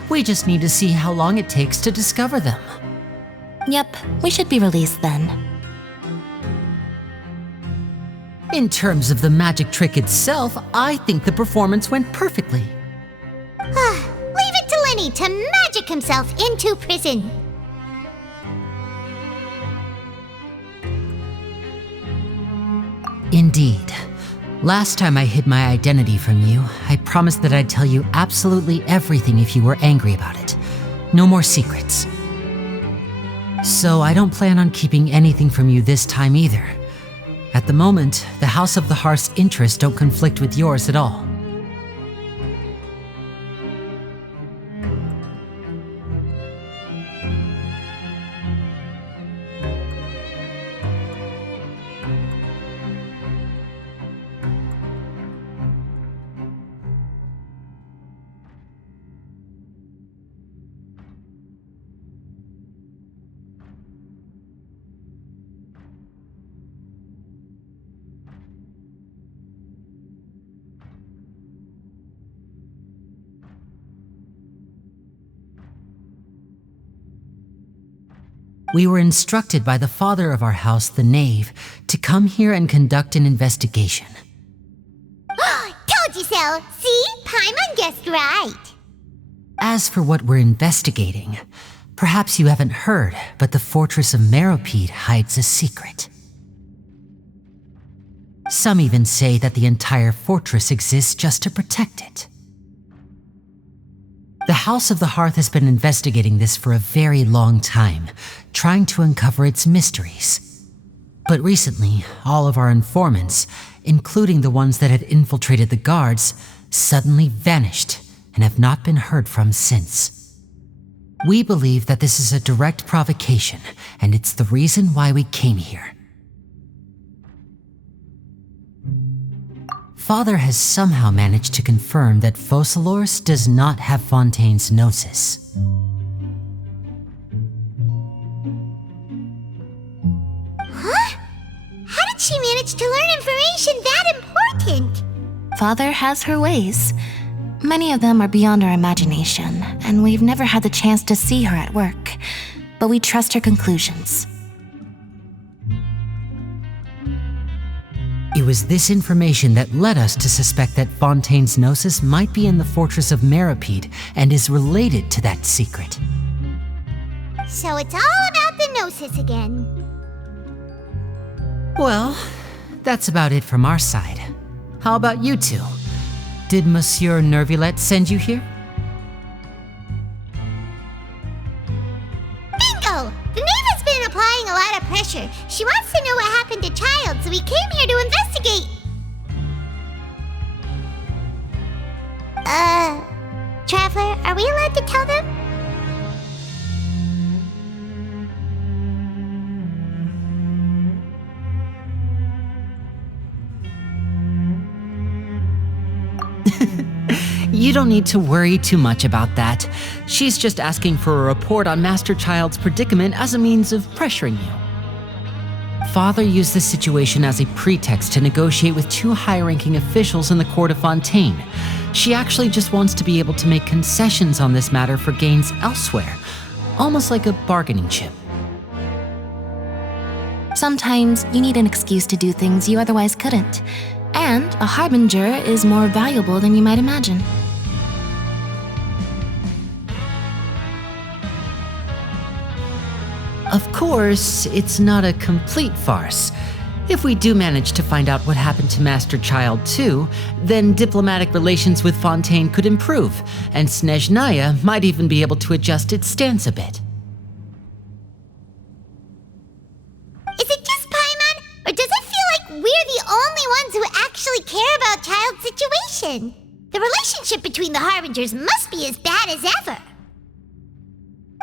We just need to see how long it takes to discover them. Yep, we should be released then. In terms of the magic trick itself, I think the performance went perfectly. Leave it to Lenny to magic himself into prison. Indeed. Last time I hid my identity from you, I promised that I'd tell you absolutely everything if you were angry about it. No more secrets. So I don't plan on keeping anything from you this time either. At the moment, the House of the Hearth's interests don't conflict with yours at all. We were instructed by the father of our house, the Knave, to come here and conduct an investigation. Told you so! See? Paimon guessed right. As for what we're investigating, perhaps you haven't heard, but the fortress of Meropide hides a secret. Some even say that the entire fortress exists just to protect it. The House of the Hearth has been investigating this for a very long time, trying to uncover its mysteries. But recently, all of our informants, including the ones that had infiltrated the guards, suddenly vanished and have not been heard from since. We believe that this is a direct provocation, and it's the reason why we came here. Father has somehow managed to confirm that Focalors does not have Fontaine's Gnosis. Huh? How did she manage to learn information that important? Father has her ways. Many of them are beyond our imagination, and we've never had the chance to see her at work. But we trust her conclusions. It was this information that led us to suspect that Fontaine's Gnosis might be in the fortress of Meropide and is related to that secret. So it's all about the Gnosis again. Well, that's about it from our side. How about you two? Did Monsieur Nervulette send you here? Bingo! The Knave has been applying a lot of pressure. She wants to know what happened to Child, so we came here to investigate. Traveler, are we allowed to tell them? You don't need to worry too much about that. She's just asking for a report on Master Child's predicament as a means of pressuring you. Father used this situation as a pretext to negotiate with two high-ranking officials in the court of Fontaine. She actually just wants to be able to make concessions on this matter for gains elsewhere, almost like a bargaining chip. Sometimes you need an excuse to do things you otherwise couldn't. And a harbinger is more valuable than you might imagine. Of course, it's not a complete farce. If we do manage to find out what happened to Master Child too, then diplomatic relations with Fontaine could improve, and Snezhnaya might even be able to adjust its stance a bit. Is it just Paimon, or does it feel like we're the only ones who actually care about Child's situation? The relationship between the Harbingers must be as bad as ever.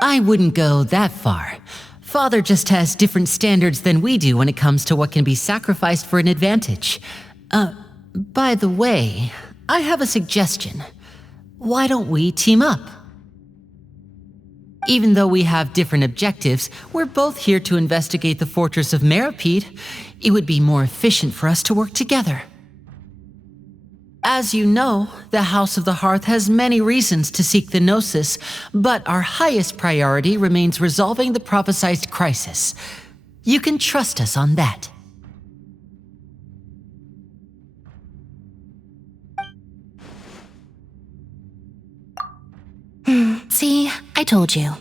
I wouldn't go that far. Father just has different standards than we do when it comes to what can be sacrificed for an advantage. By the way, I have a suggestion. Why don't we team up? Even though we have different objectives, we're both here to investigate the fortress of Meropide. It would be more efficient for us to work together. As you know, the House of the Hearth has many reasons to seek the Gnosis, but our highest priority remains resolving the prophesized crisis. You can trust us on that. See, I told you.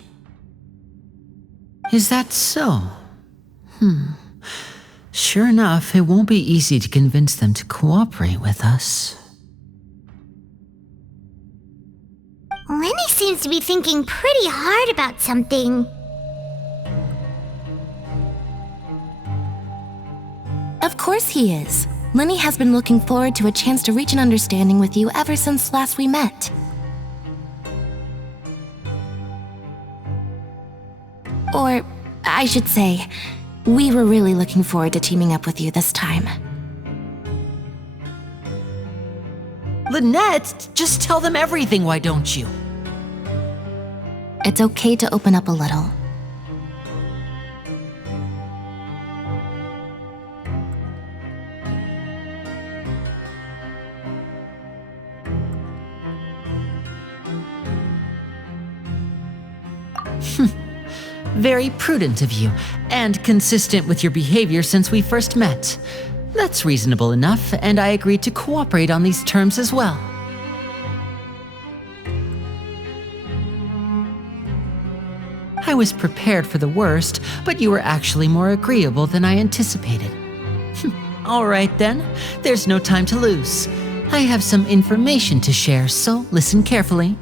Is that so? Sure enough, it won't be easy to convince them to cooperate with us. Lenny seems to be thinking pretty hard about something. Of course he is. Lenny has been looking forward to a chance to reach an understanding with you ever since last we met. Or, I should say, we were really looking forward to teaming up with you this time. Lynette, just tell them everything, why don't you? It's okay to open up a little. Very prudent of you, and consistent with your behavior since we first met. That's reasonable enough, and I agreed to cooperate on these terms as well. I was prepared for the worst, but you were actually more agreeable than I anticipated. All right then, there's no time to lose. I have some information to share, so listen carefully.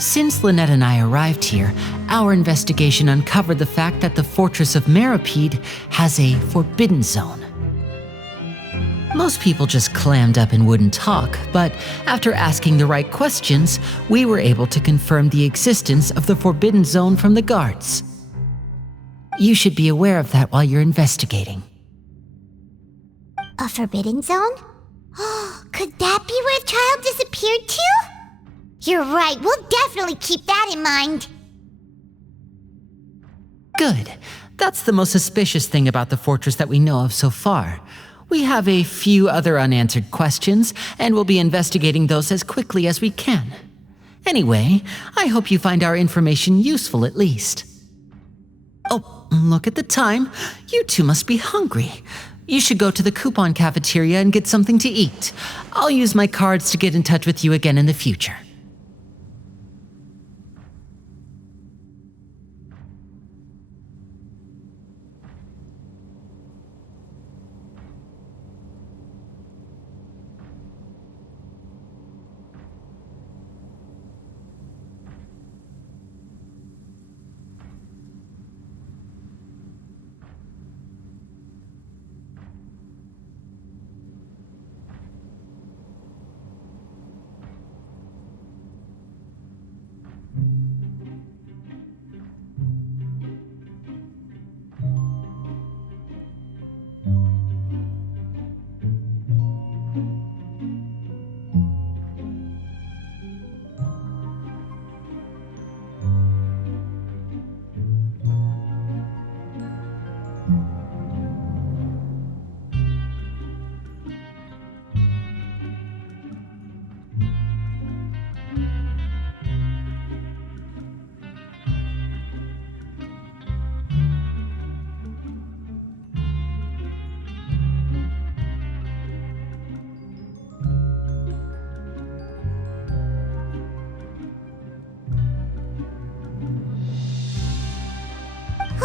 Since Lynette and I arrived here, our investigation uncovered the fact that the Fortress of Meropide has a forbidden zone. Most people just clammed up and wouldn't talk, but after asking the right questions, we were able to confirm the existence of the forbidden zone from the guards. You should be aware of that while you're investigating. A forbidden zone? Could that be where the child disappeared to? You're right, we'll definitely keep that in mind. Good. That's the most suspicious thing about the fortress that we know of so far. We have a few other unanswered questions, and we'll be investigating those as quickly as we can. Anyway, I hope you find our information useful at least. Oh, look at the time. You two must be hungry. You should go to the coupon cafeteria and get something to eat. I'll use my cards to get in touch with you again in the future.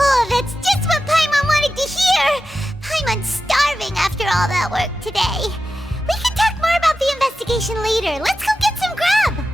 Oh, that's just what Paimon wanted to hear! Paimon's starving after all that work today. We can talk more about the investigation later. Let's go get some grub!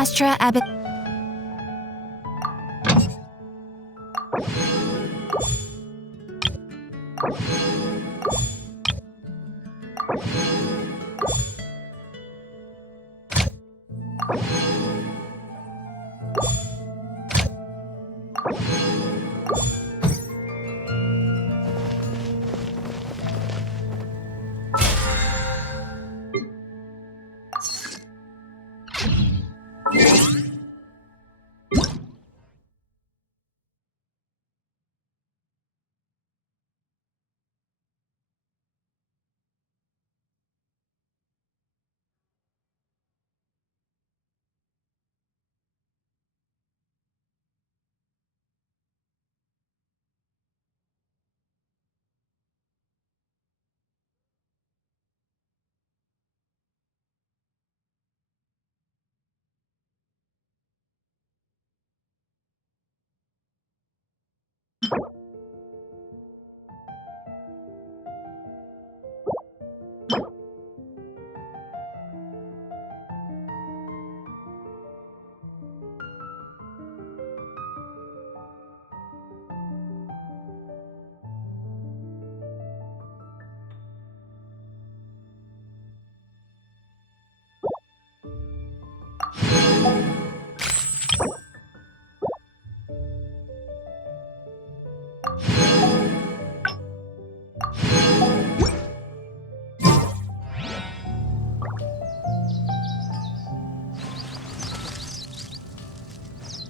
Astra Abbot.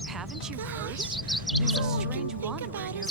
Haven't you heard? There's a strange wanderer near